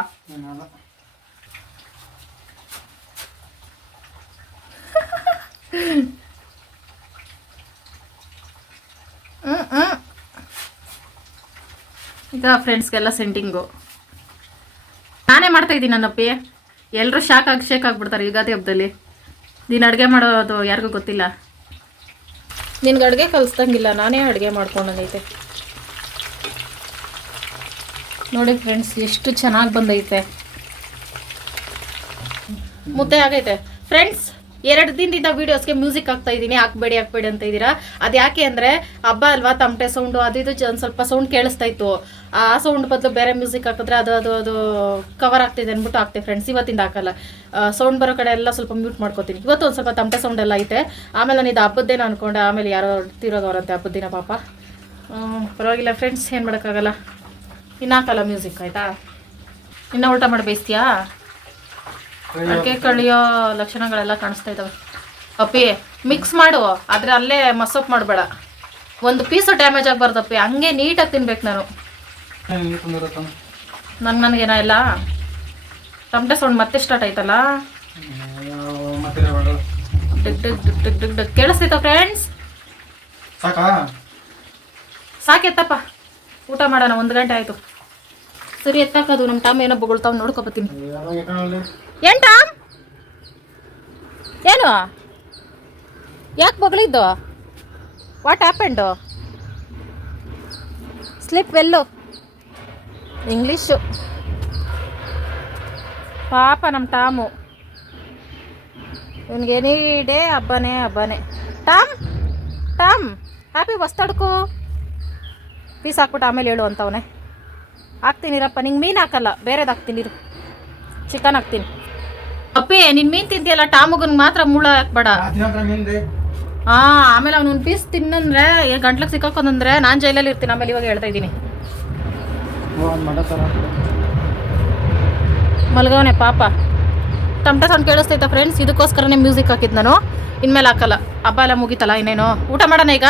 ಈಗ ಫ್ರೆಂಡ್ಸ್ಗೆಲ್ಲ ಸೆಂಟಿಂಗು ನಾನೇ ಮಾಡ್ತಾ ಇದ್ದೀನಿ ನನ್ನಪ್ಪಿ. ಎಲ್ಲರೂ ಶಾಕ್ ಆಗಿ ಶೇಕ್ ಆಗಿಬಿಡ್ತಾರೆ ಯುಗಾದಿ ಹಬ್ಬದಲ್ಲಿ. ನೀನು ಅಡುಗೆ ಮಾಡೋದು ಯಾರಿಗೂ ಗೊತ್ತಿಲ್ಲ? ನಿನ್ಗೆ ಅಡುಗೆ ಕಲಿಸ್ದಂಗಿಲ್ಲ ನಾನೇ ಅಡುಗೆ ಮಾಡ್ಕೊಂಡೈತೆ ನೋಡಿ ಫ್ರೆಂಡ್ಸ್ ಎಷ್ಟು ಚೆನ್ನಾಗಿ ಬಂದೈತೆ. ಮುದ್ದೆ ಆಗೈತೆ. ಫ್ರೆಂಡ್ಸ್ ಎರಡು ದಿನದಿಂದ ವೀಡಿಯೋಸ್ಗೆ ಮ್ಯೂಸಿಕ್ ಹಾಕ್ತಾ ಇದ್ದೀನಿ. ಹಾಕ್ಬೇಡಿ ಹಾಕ್ಬೇಡಿ ಅಂತ ಇದ್ದೀರಾ? ಅದು ಯಾಕೆ ಅಂದರೆ, ಹಬ್ಬ ಅಲ್ವಾ, ತಮಟೆ ಸೌಂಡು ಅದು ಇದು ಒಂದು ಸ್ವಲ್ಪ ಸೌಂಡ್ ಕೇಳಿಸ್ತಾ ಇತ್ತು. ಆ ಸೌಂಡ್ ಬದಲು ಬೇರೆ ಮ್ಯೂಸಿಕ್ ಹಾಕಿದ್ರೆ ಅದು ಅದು ಅದು ಕವರ್ ಆಗ್ತಿದೆ ಅಂದ್ಬಿಟ್ಟು ಹಾಕ್ತೆ ಫ್ರೆಂಡ್ಸ್ ಇವತ್ತಿಂದ ಹಾಕಲ್ಲ. ಸೌಂಡ್ ಬರೋ ಕಡೆ ಎಲ್ಲ ಸ್ವಲ್ಪ ಮ್ಯೂಟ್ ಮಾಡ್ಕೋತೀನಿ. ಇವತ್ತು ಒಂದು ಸ್ವಲ್ಪ ತಮಟೆ ಸೌಂಡ್ ಎಲ್ಲ ಐತೆ. ಆಮೇಲೆ ನಾನು ಇದು ಹಬ್ಬದ್ದೇನೋ ಅನ್ಕೊಂಡೆ. ಆಮೇಲೆ ಯಾರೋ ತೀರೋದವ್ರಂತೆ ಹಬ್ಬದ ದಿನ ಪಾಪ. ಪರವಾಗಿಲ್ಲ ಫ್ರೆಂಡ್ಸ್ ಏನು ಮಾಡೋಕ್ಕಾಗಲ್ಲ. ಇನ್ನು ಹಾಕಲ್ಲ ಮ್ಯೂಸಿಕ್ ಆಯಿತಾ? ಇನ್ನು ಊಟ ಮಾಡಿ ಬೇಯಿಸ್ತೀಯಾ? ಅಡಿಕೆ ಕಳಿಯೋ ಲಕ್ಷಣಗಳೆಲ್ಲ ಕಾಣಿಸ್ತಾ ಇದ್ದಾವೆ ಅಪ್ಪಿ ಮಿಕ್ಸ್ ಮಾಡು ಆದರೆ ಅಲ್ಲೇ ಮಸೊಪ್ ಮಾಡಬೇಡ. ಒಂದು ಪೀಸು ಡ್ಯಾಮೇಜ್ ಆಗಬಾರ್ದಪ್ಪಿ ಹಂಗೆ ನೀಟಾಗಿ ತಿನ್ಬೇಕು ನಾನು. ನಂಗೆ ನನಗೇನ ಇಲ್ಲ? ಟಮಟೆ ಸೌಂಡ್ ಮತ್ತೆ ಸ್ಟಾರ್ಟ್ ಆಯ್ತಲ್ಲ? ಡಿಗ್ ಡಿಗ್ ಡಿಗ್ ಡಿಗ್ ಡಿಗ್ ಡಿಗ್ ಕೇಳಿಸ್ತೈತ ಫ್ರೆಂಡ್ಸ್ ಸಾಕಾ? ಸಾಕೆತ್ತಪ್ಪ ಊಟ ಮಾಡೋಣ, ಒಂದು ಗಂಟೆ ಆಯಿತು. ಸರಿ, ಎತ್ತಾಕದು ನಮ್ಮ ಟಾಮ್ ಏನೋ ಬೊಗಳ್ತಾವ್ ನೋಡ್ಕೊಬತ್ತೀನಿ ಏನು ಟಾಮ್? ಏನು? ಯಾಕೆ ಬಗಳಿದ್ದು? What happened sleep well English ಪಾಪ ನಮ್ಮ ಟಾಮು. ಇವನಿಗೆ ಎನಿ ಡೇ ಹಬ್ಬನೇ ಹಬ್ಬನೇ. ಟಾಮ್? ಟಾಮ್ ಹ್ಯಾಪಿ ಬಸ್ತಡ್ಕು ಪೀಸ್ ಹಾಕ್ಬಿಟ್ಟು ಆಮೇಲೆ ಹೇಳು ಅಂತವನೆ ಹಾಕ್ತೀನಿರಪ್ಪ ನಿಂಗೆ ಮೀನು ಹಾಕಲ್ಲ ಬೇರೆದು ಹಾಕ್ತೀನಿ ಇರು. ಚಿಕನ್ ಹಾಕ್ತೀನಿ. ಅಪ್ಪಿ ನಿನ್ ಮೀನ್ ತಿಂತಿಯಲ್ಲ ಟಾಮುಗನ್ಗೆ ಮಾತ್ರ ಮುಳ್ಳ ಹಾಕ್ಬೇಡ. ಹಾ ಆಮೇಲೆ ಅವ್ನು ಒಂದು ಪೀಸ್ ತಿನ್ನಂದ್ರೆ ಗಂಟ್ಲಕ್ಕೆ ಸಿಕ್ಕಾಕೊಂದಂದ್ರೆ ನಾನು ಜೈಲಲ್ಲಿ ಇರ್ತೀನಿ ಆಮೇಲೆ ಇವಾಗ ಹೇಳ್ತಾ ಇದ್ದೀನಿ. ಮಲ್ಗವನೆ ಪಾಪ. ಟಮಟ ಸೌಂಡ್ ಕೇಳಿಸ್ತೈತ ಫ್ರೆಂಡ್ಸ್ ಇದಕ್ಕೋಸ್ಕರನೇ ಮ್ಯೂಸಿಕ್ ಹಾಕಿದ್ ನಾನು. ಇನ್ಮೇಲೆ ಹಾಕಲ್ಲ. ಹಬ್ಬ ಎಲ್ಲ ಮುಗೀತಲ್ಲ ಇನ್ನೇನು? ಊಟ ಮಾಡೋಣ ಈಗ?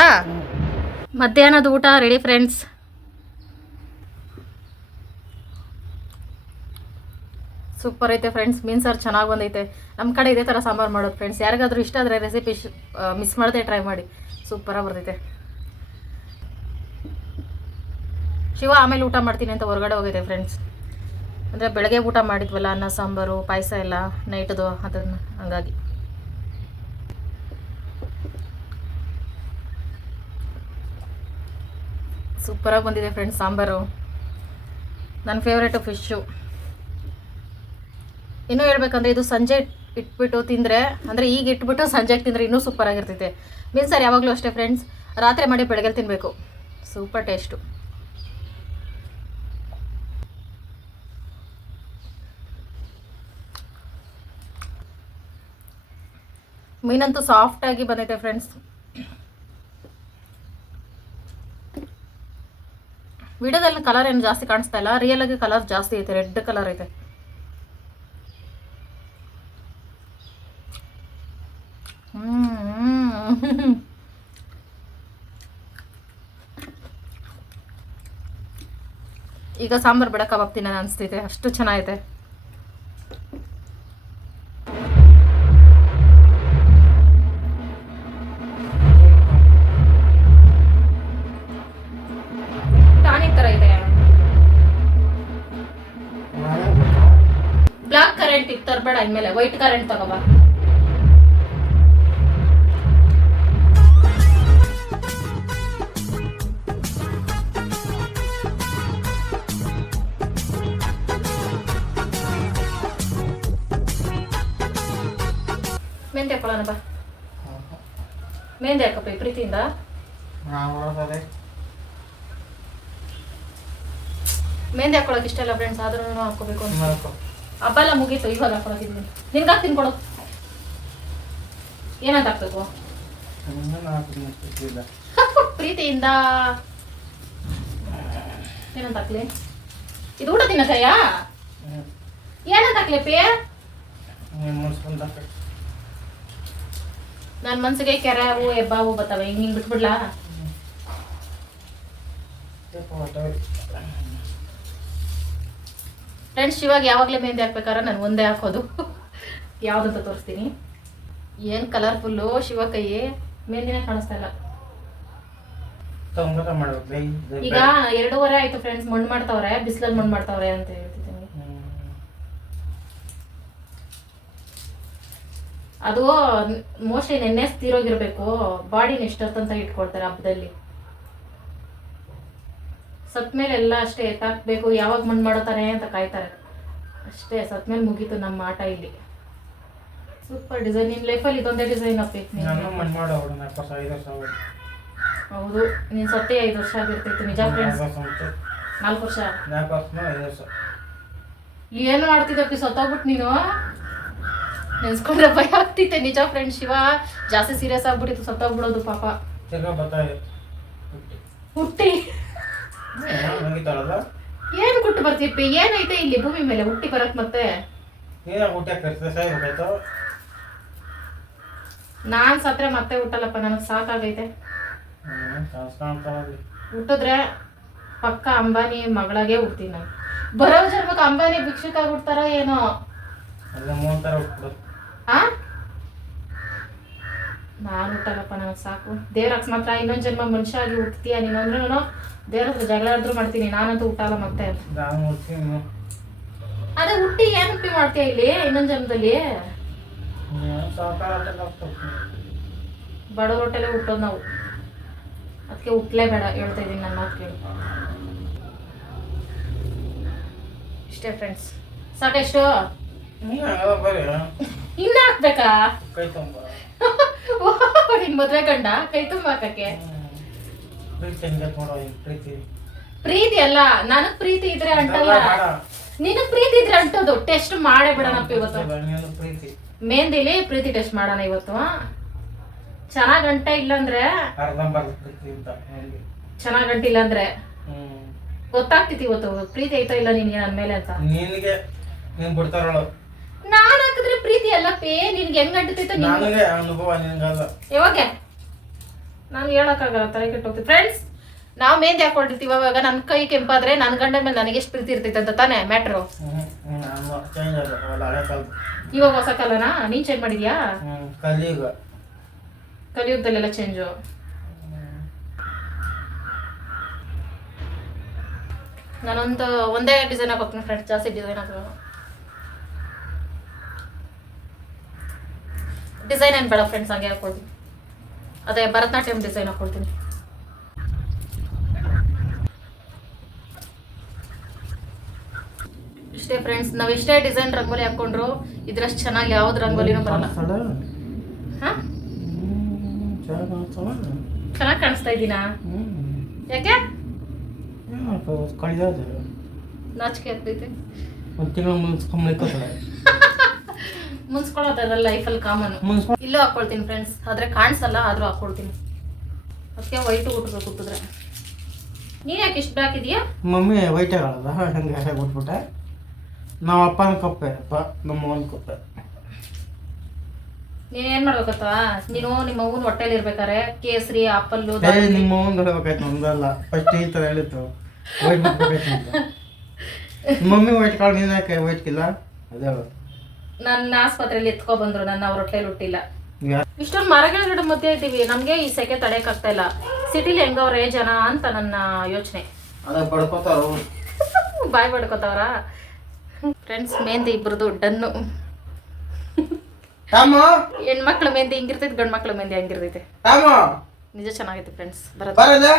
ಮಧ್ಯಾಹ್ನದ ಊಟ ರೆಡಿ ಫ್ರೆಂಡ್ಸ್ ಸೂಪರ್ ಐತೆ ಫ್ರೆಂಡ್ಸ್ ಮೀನು ಸಾರು ಚೆನ್ನಾಗಿ ಬಂದೈತೆ. ನಮ್ಮ ಕಡೆ ಇದೇ ಥರ ಸಾಂಬಾರು ಮಾಡೋದು ಫ್ರೆಂಡ್ಸ್ ಯಾರಿಗಾದರೂ ಇಷ್ಟ ಆದರೆ ರೆಸಿಪಿ ಮಿಸ್ ಮಾಡದೆ ಟ್ರೈ ಮಾಡಿ. ಸೂಪರಾಗಿ ಬರ್ತೈತೆ. ಶಿವ, ಆಮೇಲೆ ಊಟ ಮಾಡ್ತೀನಿ ಅಂತ ಹೊರಗಡೆ ಹೋಗಿದೆ ಫ್ರೆಂಡ್ಸ್ ಅಂದರೆ ಬೆಳಗ್ಗೆ ಊಟ ಮಾಡಿದ್ವಲ್ಲ, ಅನ್ನ, ಸಾಂಬಾರು, ಪಾಯಸ ಎಲ್ಲ ನೈಟ್ದು ಅದನ್ನು, ಹಂಗಾಗಿ. ಸೂಪರಾಗಿ ಬಂದಿದೆ ಫ್ರೆಂಡ್ಸ್ ಸಾಂಬಾರು. ನನ್ನ ಫೇವ್ರೇಟು ಫಿಶ್ಶು ಇನ್ನೂ ಹೇಳ್ಬೇಕಂದ್ರೆ ಇದು ಸಂಜೆ ಇಟ್ಬಿಟ್ಟು ತಿಂದರೆ, ಅಂದರೆ ಈಗ ಇಟ್ಬಿಟ್ಟು ಸಂಜೆಗೆ ತಿಂದರೆ ಇನ್ನೂ ಸೂಪರಾಗಿರ್ತೈತೆ ಮೀನ್ಸ್ ಸರ್, ಯಾವಾಗಲೂ ಅಷ್ಟೇ ಫ್ರೆಂಡ್ಸ್ ರಾತ್ರಿ ಮಾಡಿ ಬೆಳಗ್ಗೆ ತಿನ್ನಬೇಕು ಸೂಪರ್ ಟೇಸ್ಟು ಮೀನಂತೂ ಸಾಫ್ಟಾಗಿ ಬಂದೈತೆ ಫ್ರೆಂಡ್ಸ್ ವಿಡಿಯೋದಲ್ಲಿ ಕಲರ್ ಏನು ಜಾಸ್ತಿ ಕಾಣಿಸ್ತಾ ಇಲ್ಲ. ರಿಯಲ್ ಆಗಿ ಕಲರ್ ಜಾಸ್ತಿ ಐತೆ ರೆಡ್ ಕಲರ್ ಐತೆ. ಈಗ ಸಾಂಬಾರ್ ಬೇಡ ಕಬಾಬ್ ತಿನ್ನೋಣ ಅನಿಸ್ತೈತೆ ಅಷ್ಟು ಚೆನ್ನಾಗೈತೆ. ತರಬೇಡ ಇನ್ಮೇಲೆ ವೈಟ್ ಕರೆಂಟ್ ತಗೋಬಾ. ಮೆಂತ್ಯ ಹಾಕೊಳ್ಳೋಣ ಬಾ. ಮೆಂತ್ಯ ಹಾಕಪ್ಪ ಪ್ರೀತಿಯಿಂದ. ಮೆಂತ್ಯ ಹಾಕೊಳಕ್ ಇಷ್ಟ ಇಲ್ಲ ಫ್ರೆಂಡ್ಸ್ ಆದ್ರೂ ಹಾಕೋಬೇಕು ಅಂತ. ಹಬ್ಬ ಎಲ್ಲ ಮುಗೀತು ಇವಾಗ ಹಾಕೊಳಕಿದ್ದೀನಿ ನಿನ್ಗೆ ಹಾಕ್ತೀನಿ ಕೊಡು. ಏನಂತ ಹಾಕ್ಬೇಕು? ಪ್ರೀತಿಯಿಂದ. ಏನಂತ ಹಾಕ್ಲಿ? ಇದು ಊಟ ತಿನ್ನಕಯ್ಯ ಏನಂತ ಹಾಕ್ಲಿ ಪೇ ನನ್ನ ಮನ್ಸಿಗೆ ಕೆರೆವು ಹೆಬ್ಬಾವು ಬರ್ತವೆ ಹಿಂಗ್ ಹಿಂಗೆ ಬಿಟ್ಬಿಡ್ಲಾ? ಫ್ರೆಂಡ್ಸ್ ಇವಾಗ ಯಾವಾಗಲೇ ಮೆಹಂದಿ ಹಾಕ್ಬೇಕಾದ್ರೆ ನಾನು ಒಂದೇ ಹಾಕೋದು. ಯಾವ್ದಂತ ತೋರಿಸ್ತೀನಿ. ಏನು ಕಲರ್ಫುಲ್ಲು ಶಿವ ಕೈ ಮೆಹಂದಿನೇ ಕಾಣಿಸ್ತಾ ಇಲ್ಲ. ಈಗ ಎರಡೂವರೆ ಆಯ್ತು ಫ್ರೆಂಡ್ಸ್ ಮಣ್ಣು ಮಾಡ್ತಾವ್ರೆ ಬಿಸಿಲಲ್ಲಿ ಮಣ್ಣು ಮಾಡ್ತಾವ್ರೆ ಅಂತ ಹೇಳ್ತಿದ್ದೀನಿ. ಅದು ಮೋಸ್ಟ್ಲಿ ನೆನ್ನೆ ತೀರೋಗಿರ್ಬೇಕು ಬಾಡಿನ ಎಷ್ಟೊತ್ತಂತ ಇಟ್ಕೊಳ್ತಾರೆ ಹಬ್ಬದಲ್ಲಿ. ಸತ್ ಮೇಲೆ ಎಲ್ಲ ಅಷ್ಟೇ ಎತ್ತಾಕ್ಬೇಕು ಯಾವಾಗ ಮಣ್ಣು ಮಾಡೋತಾನೆ ಅಂತ ಕಾಯ್ತಾರೆ. ಅಷ್ಟೇ ಸತ್ ಮೇಲೆ ಮುಗೀತು ನಮ್ಮ ಆಟ ಇಲ್ಲಿ. ಸೂಪರ್ ಡಿಸೈನ್ ನಿಮ್ಮ ಲೈಫಲ್ಲಿ ಇದೊಂದೇ ಡಿಸೈನ್ ಅಪ್ಪಿ ಹೌದು ನೀನು ಸತ್ತೇ ಐದು ವರ್ಷ ಆಗಿರ್ತಿತ್ತು ನಿಜ ಫ್ರೆಂಡ್ಸ್ ನಾಲ್ಕು ವರ್ಷ? ಏನು ಮಾಡ್ತಿದ್ದಪ್ಪಿ ಸತ್ತೋಗ್ಬಿಟ್ಟು ನೀನು? ನೆನ್ಸ್ಕೊಂಡ್ರೆ ಭಯ ಆಗ್ತಿತ್ತೆ ನಿಜ ಫ್ರೆಂಡ್ ಶಿವ? ಜಾಸ್ತಿ ಸೀರಿಯಸ್ ಆಗ್ಬಿಟ್ಟಿತ್ತು ಸತ್ತೋಗ್ಬಿಡೋದು ಪಾಪ. ಹುಟ್ಟಿ. ಏನ್ ಗುಟ್ಟು ಬರ್ತೀಪಿ ಏನೈತೆ ಇಲ್ಲಿ ಭೂಮಿ ಮೇಲೆ ಹುಟ್ಟಿ ಬರಕ್ ಮತ್ತೆ? ನಾನ್ ಸತ್ರೆ ಮತ್ತೆ ಹುಟ್ಟಲ್ಲಪ್ಪ ನನಗ್ ಸಾಕಾಗೈತೆ. ಹುಟ್ಟಿದ್ರೆ ಪಕ್ಕ ಅಂಬಾನಿ ಮಗಳಾಗೆ ಹುಡ್ತೀನಿ ನಾನು. ಬರೋ ಜನ್ಮಕ್ಕೆ ಅಂಬಾನಿ ಭಿಕ್ಷಕ ಹುಡ್ತಾರ ಏನೋ? ನಾನು ಹುಟ್ಟಲ್ಲಪ್ಪ ನನಗ್ ಸಾಕು. ದೇವ್ರ ಅಕಸ್ಮಾತ್ರ ಇನ್ನೊಂದ್ ಜನ್ಮ ಮನುಷ್ಯ ಆಗಿ ಹುಟ್ಟತಿಯ ನೀನು ಅಂದ್ರೆ ಹತ್ರ ಜಗಳ ಆದ್ರೂ ಮಾಡ್ತೀನಿ ನಾನಂತೂ ಹುಟ್ಟಲ್ಲ ಮತ್ತೆ ಅದೇ ಹುಟ್ಟಿ ಏನ್ ಹುಟ್ಟಿ ಮಾಡ್ತೀಯ ಇಲ್ಲಿ ಇನ್ನೊಂದ್ ಜನ್ಮದಲ್ಲಿ? ಬಡವ್ರ ಹೊಟ್ಟೆಲೆ ಹುಟ್ಟೋದು ನಾವು. ಅದಕ್ಕೆ ಹುಟ್ಟಲೇ ಬೇಡ ಹೇಳ್ತಾ ಇದೀನಿ ನನ್ನ ಮಾತು ಕೇಳಿ. ಇಷ್ಟೇ ಫ್ರೆಂಡ್ಸ್ ಸಾಕೆಷ್ಟು? ಇನ್ನ ಹಾಕ್ಬೇಕಾ? ನಿನ್ ಮದ್ವೆ ಕಂಡ ಕೈ ತುಂಬ ಹಾಕಕ್ಕೆ. ಪ್ರೀತಿ ಹೆಂಗೆ ನೋಡೋ ಈ ಪ್ರೀತಿ. ಪ್ರೀತಿ ಅಲ್ಲ ನನಗ್ ಪ್ರೀತಿ ಇದ್ರೆ ಅಂಟಲ್ಲ ನಿನಗ್ ಪ್ರೀತಿ ಇದ್ರೆ ಅಂಟೋದು ಟೆಸ್ಟ್ ಮಾಡೇ ಬಿಡೋಣಪ್ಪ ಇವತ್ತು. ನೀನು ಪ್ರೀತಿ. ಮೆಹಂದಿಲಿ ಪ್ರೀತಿ ಟೆಸ್ಟ್ ಮಾಡೋಣ ಇವತ್ತು. ಚೆನ್ನಾಗ್ ಅಂಟ ಇಲ್ಲಂದ್ರೆ. ಅರ್ಧಂಬರ್ಧ ಪ್ರೀತಿ ಅಂತ ಚೆನ್ನಾಗ್ ಅಂಟ ಅಂದ್ರೆ ಗೊತ್ತಾಗ್ತಿತ್ತು ಇವತ್ತು ಪ್ರೀತಿ ಐತಾ ಇಲ್ಲ ನಿನ್ಗೆ ನನ್ ಮೇಲೆ ಅಂತ. ನಿನಗೆ ನೀನ್ ಬಿಡ್ತಾರಳು ನಾನ್ ಹಾಕಿದ್ರೆ ಪ್ರೀತಿ ಅಲ್ಲ ಪೇ ನಿನ್ಗೆ ಹೆಂಗ್ ಅಂಟತೈತೆ ನೀನ್ ನನಗೆ ಅನುಭವ ನಿನಗಲ್ಲ. ಯಾವಾಗ? ನಾನು ಹೇಳೋಕ್ಕಾಗಲ್ಲ ತಲೆ ಕೆಟ್ಟೋಗ್ತೀವಿ ಫ್ರೆಂಡ್ಸ್ ನಾವು ಮೆಹಂದಿ ಹಾಕೊಂಡಿರ್ತೀವಿ ಅವಾಗ. ನನ್ನ ಕೈ ಕೆಂಪಾದ್ರೆ ನನ್ನ ಗಂಡ ಮೇಲೆ ನನಗೆ ಎಷ್ಟು ಪ್ರೀತಿ ಇರ್ತೈತೆ ಅಂತ ತಾನೇ ಮ್ಯಾಟ್ರು ಇವಾಗ ಹೊಸ ಕಲನಾ? ನೀನ್ ಚೇಂಜ್ ಮಾಡಿದ್ಯಾ? ಕಲಿಯುಗ. ಕಲಿಯುಗದಲ್ಲೆಲ್ಲ ಚೇಂಜು ನಾನೊಂದು ಒಂದೇ ಡಿಸೈನ್ ಹಾಕೋತೀನಿ ಫ್ರೆಂಡ್ಸ್ ಜಾಸ್ತಿ ಡಿಸೈನ್ ಆಗ ಡಿಸೈನ್ ಏನು ಬೇಡ ಫ್ರೆಂಡ್ಸ್ ಹಂಗೆ ಹಾಕೊಳ್ತೀನಿ ಅದೇ ಭರತನಾಟ್ಯಂ ಡಿಸೈನ್ ಹಾಕೊಳ್ತೀನಿ. ಇಷ್ಟೇ ಫ್ರೆಂಡ್ಸ್ ನಾವು ಇಷ್ಟೇ ಡಿಸೈನ್ ರಂಗೋಲಿ ಹಾಕೊಂಡ್ರು ಇದ್ರಷ್ಟು ಚೆನ್ನಾಗಿ ಯಾವ್ದು ರಂಗೋಲಿನೂ ಬರಲ್ಲ. ಹಾ? ಚೆನ್ನಾಗಿ ಕಾಣಿಸ್ತಾ ಇದ್ದೀನಾ? ಯಾಕೆ? ನಾಚಿಕೆ ಆಗ್ತೈತೆ. ಮುನ್ಸ್ಕೊಳ್ಳೋದಲ್ಲ ಲೈಫಲ್ಲಿ ಕಾಮನ್ ಇಲ್ಲೂ ಹಾಕ್ಕೊಳ್ತೀನಿ ಫ್ರೆಂಡ್ಸ್ ಆದ್ರೆ ಕಾಣಿಸಲ್ಲ ಆದ್ರೂ ಹಾಕ್ಕೊಳ್ತೀನಿ ಅದಕ್ಕೆ ವೈಟ್ ಉಟ್ಬೇಕು ಕೂತಿದ್ರೆ. ನೀನ್ ಯಾಕೆ ಇಷ್ಟು ಬ್ಲಾಕ್ ಇದೆಯಾ? ಮಮ್ಮಿ ವೈಟ್ ಆಗಲ್ಲ ಹಂಗೆ ಹಾಗೆ ಕೊಟ್ಬಿಟ್ಟೆ ನಾವು ಅಪ್ಪನ ಕೊಪ್ಪೆ ಅಪ್ಪ ನಮ್ಮ ಒಂದು ಕೊಪ್ಪೆ. ನೀನೇನ್ ಏನ್ ಮಾಡ್ಬೇಕತ್ತ ನೀನು ನಿಮ್ಮ ಅವ್ವನ ಹೊಟ್ಟೆಲಿ ಇರ್ಬೇಕಾರೆ ಕೇಸರಿ ಆಪಲ್ಲು ನಿಮ್ಮ ಒಂದು ಹೇಳ್ಬೇಕಾಯ್ತು ನಮ್ದಲ್ಲ ಫಸ್ಟ್ ಈ ಥರ ಹೇಳಿತ್ತು. ವೈಟ್ ಮಾಡ್ಬೇಕಾಯ್ತು ಮಮ್ಮಿ ವೈಟ್ ಕಾಳು ನೀನು ಯಾಕೆ ವೈಟ್ ಇಲ್ಲ ಅದೇ. ನನ್ನ ಆಸ್ಪತ್ರೆಯಲ್ಲಿ ಎತ್ಕೊ ಬಂದ್ರು ನನ್ನ ಅವ್ರ ಹೊಟ್ಟೆಲಿ ಹುಟ್ಟಿಲ್ಲ. ಇಷ್ಟೊಂದು ಮರಗಳ ಗಿಡ ಮಧ್ಯೆ ಇದ್ದೀವಿ ನಮ್ಗೆ ಈ ಸೆಕೆ ತಡೆಯಕ್ಕಾಗ್ತಾ ಇಲ್ಲ. ಸಿಟಿಲಿ ಹೆಂಗವ್ರೆ ಜನ ಅಂತ ನನ್ನ ಯೋಚನೆ. ಬಾಯ್ ಬಡ್ಕೋತಾವ್ರ ಫ್ರೆಂಡ್ಸ್ ಮೆಹಂದಿ ಇಬ್ರದು ಡನ್ನು. ಹೆಣ್ಮಕ್ಳು ಮೆಹಂದಿ ಹಿಂಗಿರ್ತೈತೆ ಮಕ್ಳು ಮಕ್ಳ ಮೆಹಂದಿ ಹಂಗಿರ್ತೈತೆ. ನಿಜ ಚೆನ್ನಾಗೈತೆ ಫ್ರೆಂಡ್ಸ್ ಬರತ್ತೆ.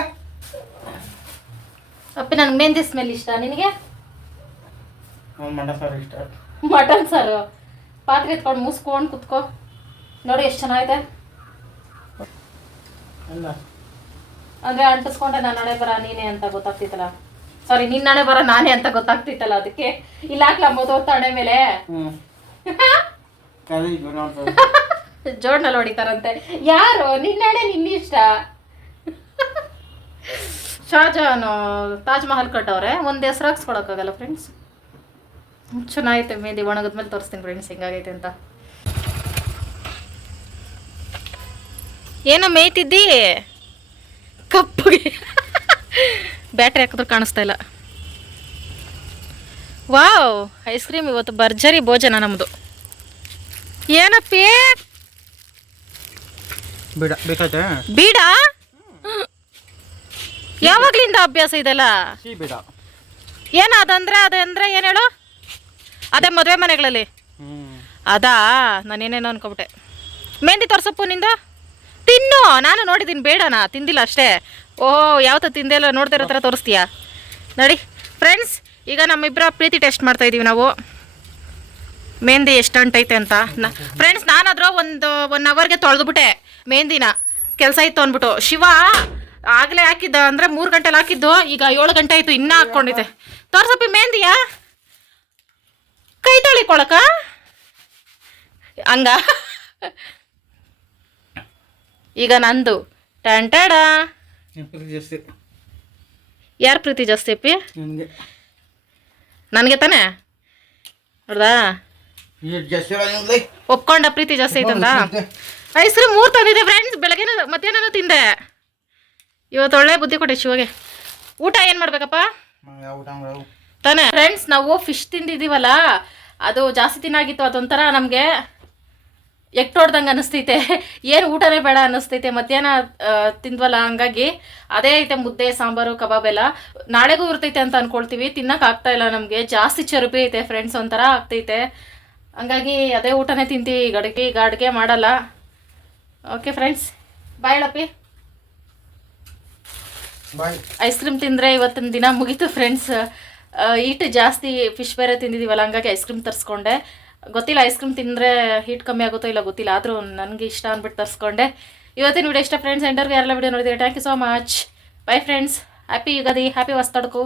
ಅಪ್ಪಿ ನನ್ಗೆ ಮೆಹಂದಿ ಸ್ಮೆಲ್ ಇಷ್ಟ ನಿನಗೆ? ಮಟನ್ ಸಾರು? ಪಾತ್ರೆ ಎತ್ಕೊಂಡು ಮುಸ್ಕೊಂಡು ಕುತ್ಕೋ. ನೋಡಿ ಎಷ್ಟು ಚೆನ್ನಾಗಿದೆ ಅಂದ್ರೆ ಅಂಟಿಸ್ಕೊಂಡೆ ನಾನು ಹಣೆ ಬರ ನೀನೇ ಅಂತ ಗೊತ್ತಾಗ್ತಿತ್ತಲ್ಲ. ಸಾರಿ ನಿನ್ನ ಹಣೆ ಬರ ನಾನೇ ಅಂತ ಗೊತ್ತಾಗ್ತಿತ್ತಲ್ಲ ಅದಕ್ಕೆ. ಇಲ್ಲ ಹಾಕ್ಲಾ ಮೊದಲು ಹಣೆ ಮೇಲೆ. ಜೋಡ್ನಲ್ಲಿ ಹೊಡಿತಾರಂತೆ. ಯಾರು? ನಿನ್ನ ಹಣೆ ನಿನ್ನ ಇಷ್ಟ. ಶಾಜಾನು ತಾಜ್ ಮಹಲ್ ಕಟ್ಟವ್ರೆ. ಒಂದು ಹೆಸ್ರು ಹಾಕ್ಸ್ಕೊಳಕ್ಕಾಗಲ್ಲ ಫ್ರೆಂಡ್ಸ್ ಚೆನ್ನಾಗೈತೆ ಮೇದಿ ಒಣಗಿದ್ಮೇಲೆ ತೋರಿಸ್ತೀನಿ ಫ್ರೆಂಡ್ಸ್ ಹೆಂಗಾಗೈತೆ ಅಂತ. ಏನೋ ಮೇಯ್ತಿದ್ದಿ? ಕಪ್ಪಗೆ. ಬ್ಯಾಟ್ರಿ ಹಾಕಿದ್ರೆ ಕಾಣಿಸ್ತಾ ಇಲ್ಲ. ವಾವ್ ಐಸ್ ಕ್ರೀಮ್ ಇವತ್ತು ಭರ್ಜರಿ ಭೋಜನ ನಮ್ಮದು ಏನಪ್ಪ? ಬಿಡ ಬೇಕಾಯ್ತಾ? ಬೀಡ? ಯಾವಾಗ್ಲಿಂದ ಅಭ್ಯಾಸ ಇದೆಲ್ಲ? ಏನಾದ್ರೆ ಅದಂದ್ರೆ ಏನು ಹೇಳು? ಅದೇ ಮದುವೆ ಮನೆಗಳಲ್ಲಿ. ಅದಾ? ನಾನೇನೇನೋ ಅನ್ಕೊಬಿಟ್ಟೆ. ಮೆಹಂದಿ ತೋರ್ಸಪ್ಪು ನಿಂದ? ತಿನ್ನು ನಾನು ನೋಡಿದ್ದೀನಿ ಬೇಡನಾ? ತಿಂದಿಲ್ಲ ಅಷ್ಟೇ. ಓ ಯಾವತ್ತ ತಿಂದಿಲ್ಲ ನೋಡ್ತಿರೋ ಥರ ತೋರಿಸ್ತೀಯಾ? ನೋಡಿ. ಫ್ರೆಂಡ್ಸ್ ಈಗ ನಮ್ಮಿಬ್ಬರ ಪ್ರೀತಿ ಟೆಸ್ಟ್ ಮಾಡ್ತಾ ಇದ್ದೀವಿ ನಾವು. ಮೆಹಂದಿ ಎಷ್ಟು ಅಂಟೈತೆ ಅಂತ. ಫ್ರೆಂಡ್ಸ್ ನಾನಾದರೂ ಒಂದು ಒನ್ ಅವರ್ಗೆ ತೊಳೆದ್ಬಿಟ್ಟೆ ಮೆಹಂದಿನ. ಕೆಲಸ ಇತ್ತು ಅಂದ್ಬಿಟ್ಟು. ಶಿವ ಆಗಲೇ ಹಾಕಿದ್ದ ಅಂದರೆ ಮೂರು ಗಂಟೆಲಿ ಹಾಕಿದ್ದು ಈಗ ಏಳು ಗಂಟೆ ಆಯಿತು ಇನ್ನೂ ಹಾಕ್ಕೊಂಡಿದ್ದೆ. ತೋರ್ಸಪ್ಪಿ ಮೆಹಂದಿಯಾ? ಕೈ ತೊಳಿಕೊಳಕ? ಹಂಗ? ಈಗ ನಂದು. ಟಂಟಾಡ ಯಾರು ಪ್ರೀತಿ ಜಾಸ್ತಿ ಅಪ್ಪಿ? ನಿನಗೆ. ತಾನೆ? ನೋಡ್ದಾ ನಿಮ್ಗೆ ಒಪ್ಕೊಂಡ ಪ್ರೀತಿ ಜಾಸ್ತಿ ಐತಂದ ಐಸ್ ಕ್ರೀಮ್ ಮೂರು ತಂದಿದ್ದೆ ಫ್ರೆಂಡ್ಸ್ ಬೆಳಗ್ಗೆ ಮಧ್ಯಾಹ್ನ ತಿಂದೆ. ಇವತ್ತು ಒಳ್ಳೆ ಬುದ್ಧಿ ಕೊಟ್ಟೆ ಶಿವಗೆ. ಊಟ ಏನು ಮಾಡ್ಬೇಕಪ್ಪ? ತಾನೇ? ಫ್ರೆಂಡ್ಸ್ ನಾವು ಫಿಶ್ ತಿಂದಿದ್ದೀವಲ್ಲ? ಅದು ಜಾಸ್ತಿ ತಿನ್ನಾಗಿತ್ತು ಅದೊಂಥರ ನಮಗೆ ಎಕ್ಟೋಡ್ದಂಗೆ ಅನಿಸ್ತೈತೆ ಏನು ಊಟನೇ ಬೇಡ ಅನಿಸ್ತೈತೆ ಮಧ್ಯಾಹ್ನ ತಿಂದ್ವಲ್ಲ ಹಂಗಾಗಿ ಅದೇ ಐತೆ ಮುದ್ದೆ ಸಾಂಬಾರು ಕಬಾಬ್ ಎಲ್ಲ ನಾಳೆಗೂ ಇರ್ತೈತೆ ಅಂತ ಅನ್ಕೊಳ್ತೀವಿ. ಆಗ್ತಾ ಇಲ್ಲ ನಮಗೆ. ಜಾಸ್ತಿ ಚರ್ಬಿ ಐತೆ ಫ್ರೆಂಡ್ಸ್ ಒಂಥರ ಆಗ್ತೈತೆ. ಹಂಗಾಗಿ ಅದೇ ಊಟನೇ ತಿಂತೀವಿ. ಈಗ ಅಡುಗೆ ಈಗ ಅಡುಗೆ ಮಾಡಲ್ಲ. ಓಕೆ ಫ್ರೆಂಡ್ಸ್ ಬಾಯ್ ಹೇಳಪ್ಪಿ ಬಾಯ್ ಐಸ್ ಕ್ರೀಮ್ ತಿಂದರೆ ಇವತ್ತಿನ ದಿನ ಮುಗೀತು ಫ್ರೆಂಡ್ಸ್ ಹೀಟ್ ಜಾಸ್ತಿ ಫಿಶ್ ಬೇರೆ ತಿಂದಿದ್ದೀವಲ್ಲ ಹಂಗಾಗಿ ಐಸ್ ಕ್ರೀಮ್ ತರಿಸ್ಕೊಂಡೆ. ಗೊತ್ತಿಲ್ಲ ಐಸ್ ಕ್ರೀಮ್ ತಿಂದರೆ ಹೀಟ್ ಕಮ್ಮಿ ಆಗುತ್ತೋ ಇಲ್ಲ ಗೊತ್ತಿಲ್ಲ, ಆದರೂ ನನಗೆ ಇಷ್ಟ ಅಂದ್ಬಿಟ್ಟು ತರಿಸ್ಕೊಂಡೆ. ಇವತ್ತಿನ ವಿಡಿಯೋ ಇಷ್ಟ ಫ್ರೆಂಡ್ಸ್ ಎಂಟರ್ಗೆ ಯಾರೆಲ್ಲ ವಿಡಿಯೋ ನೋಡಿದ್ದೀರಿ? Thank you so much bye friends happy Ugadi happy ಹೊಸ್ತಡ್ಕು.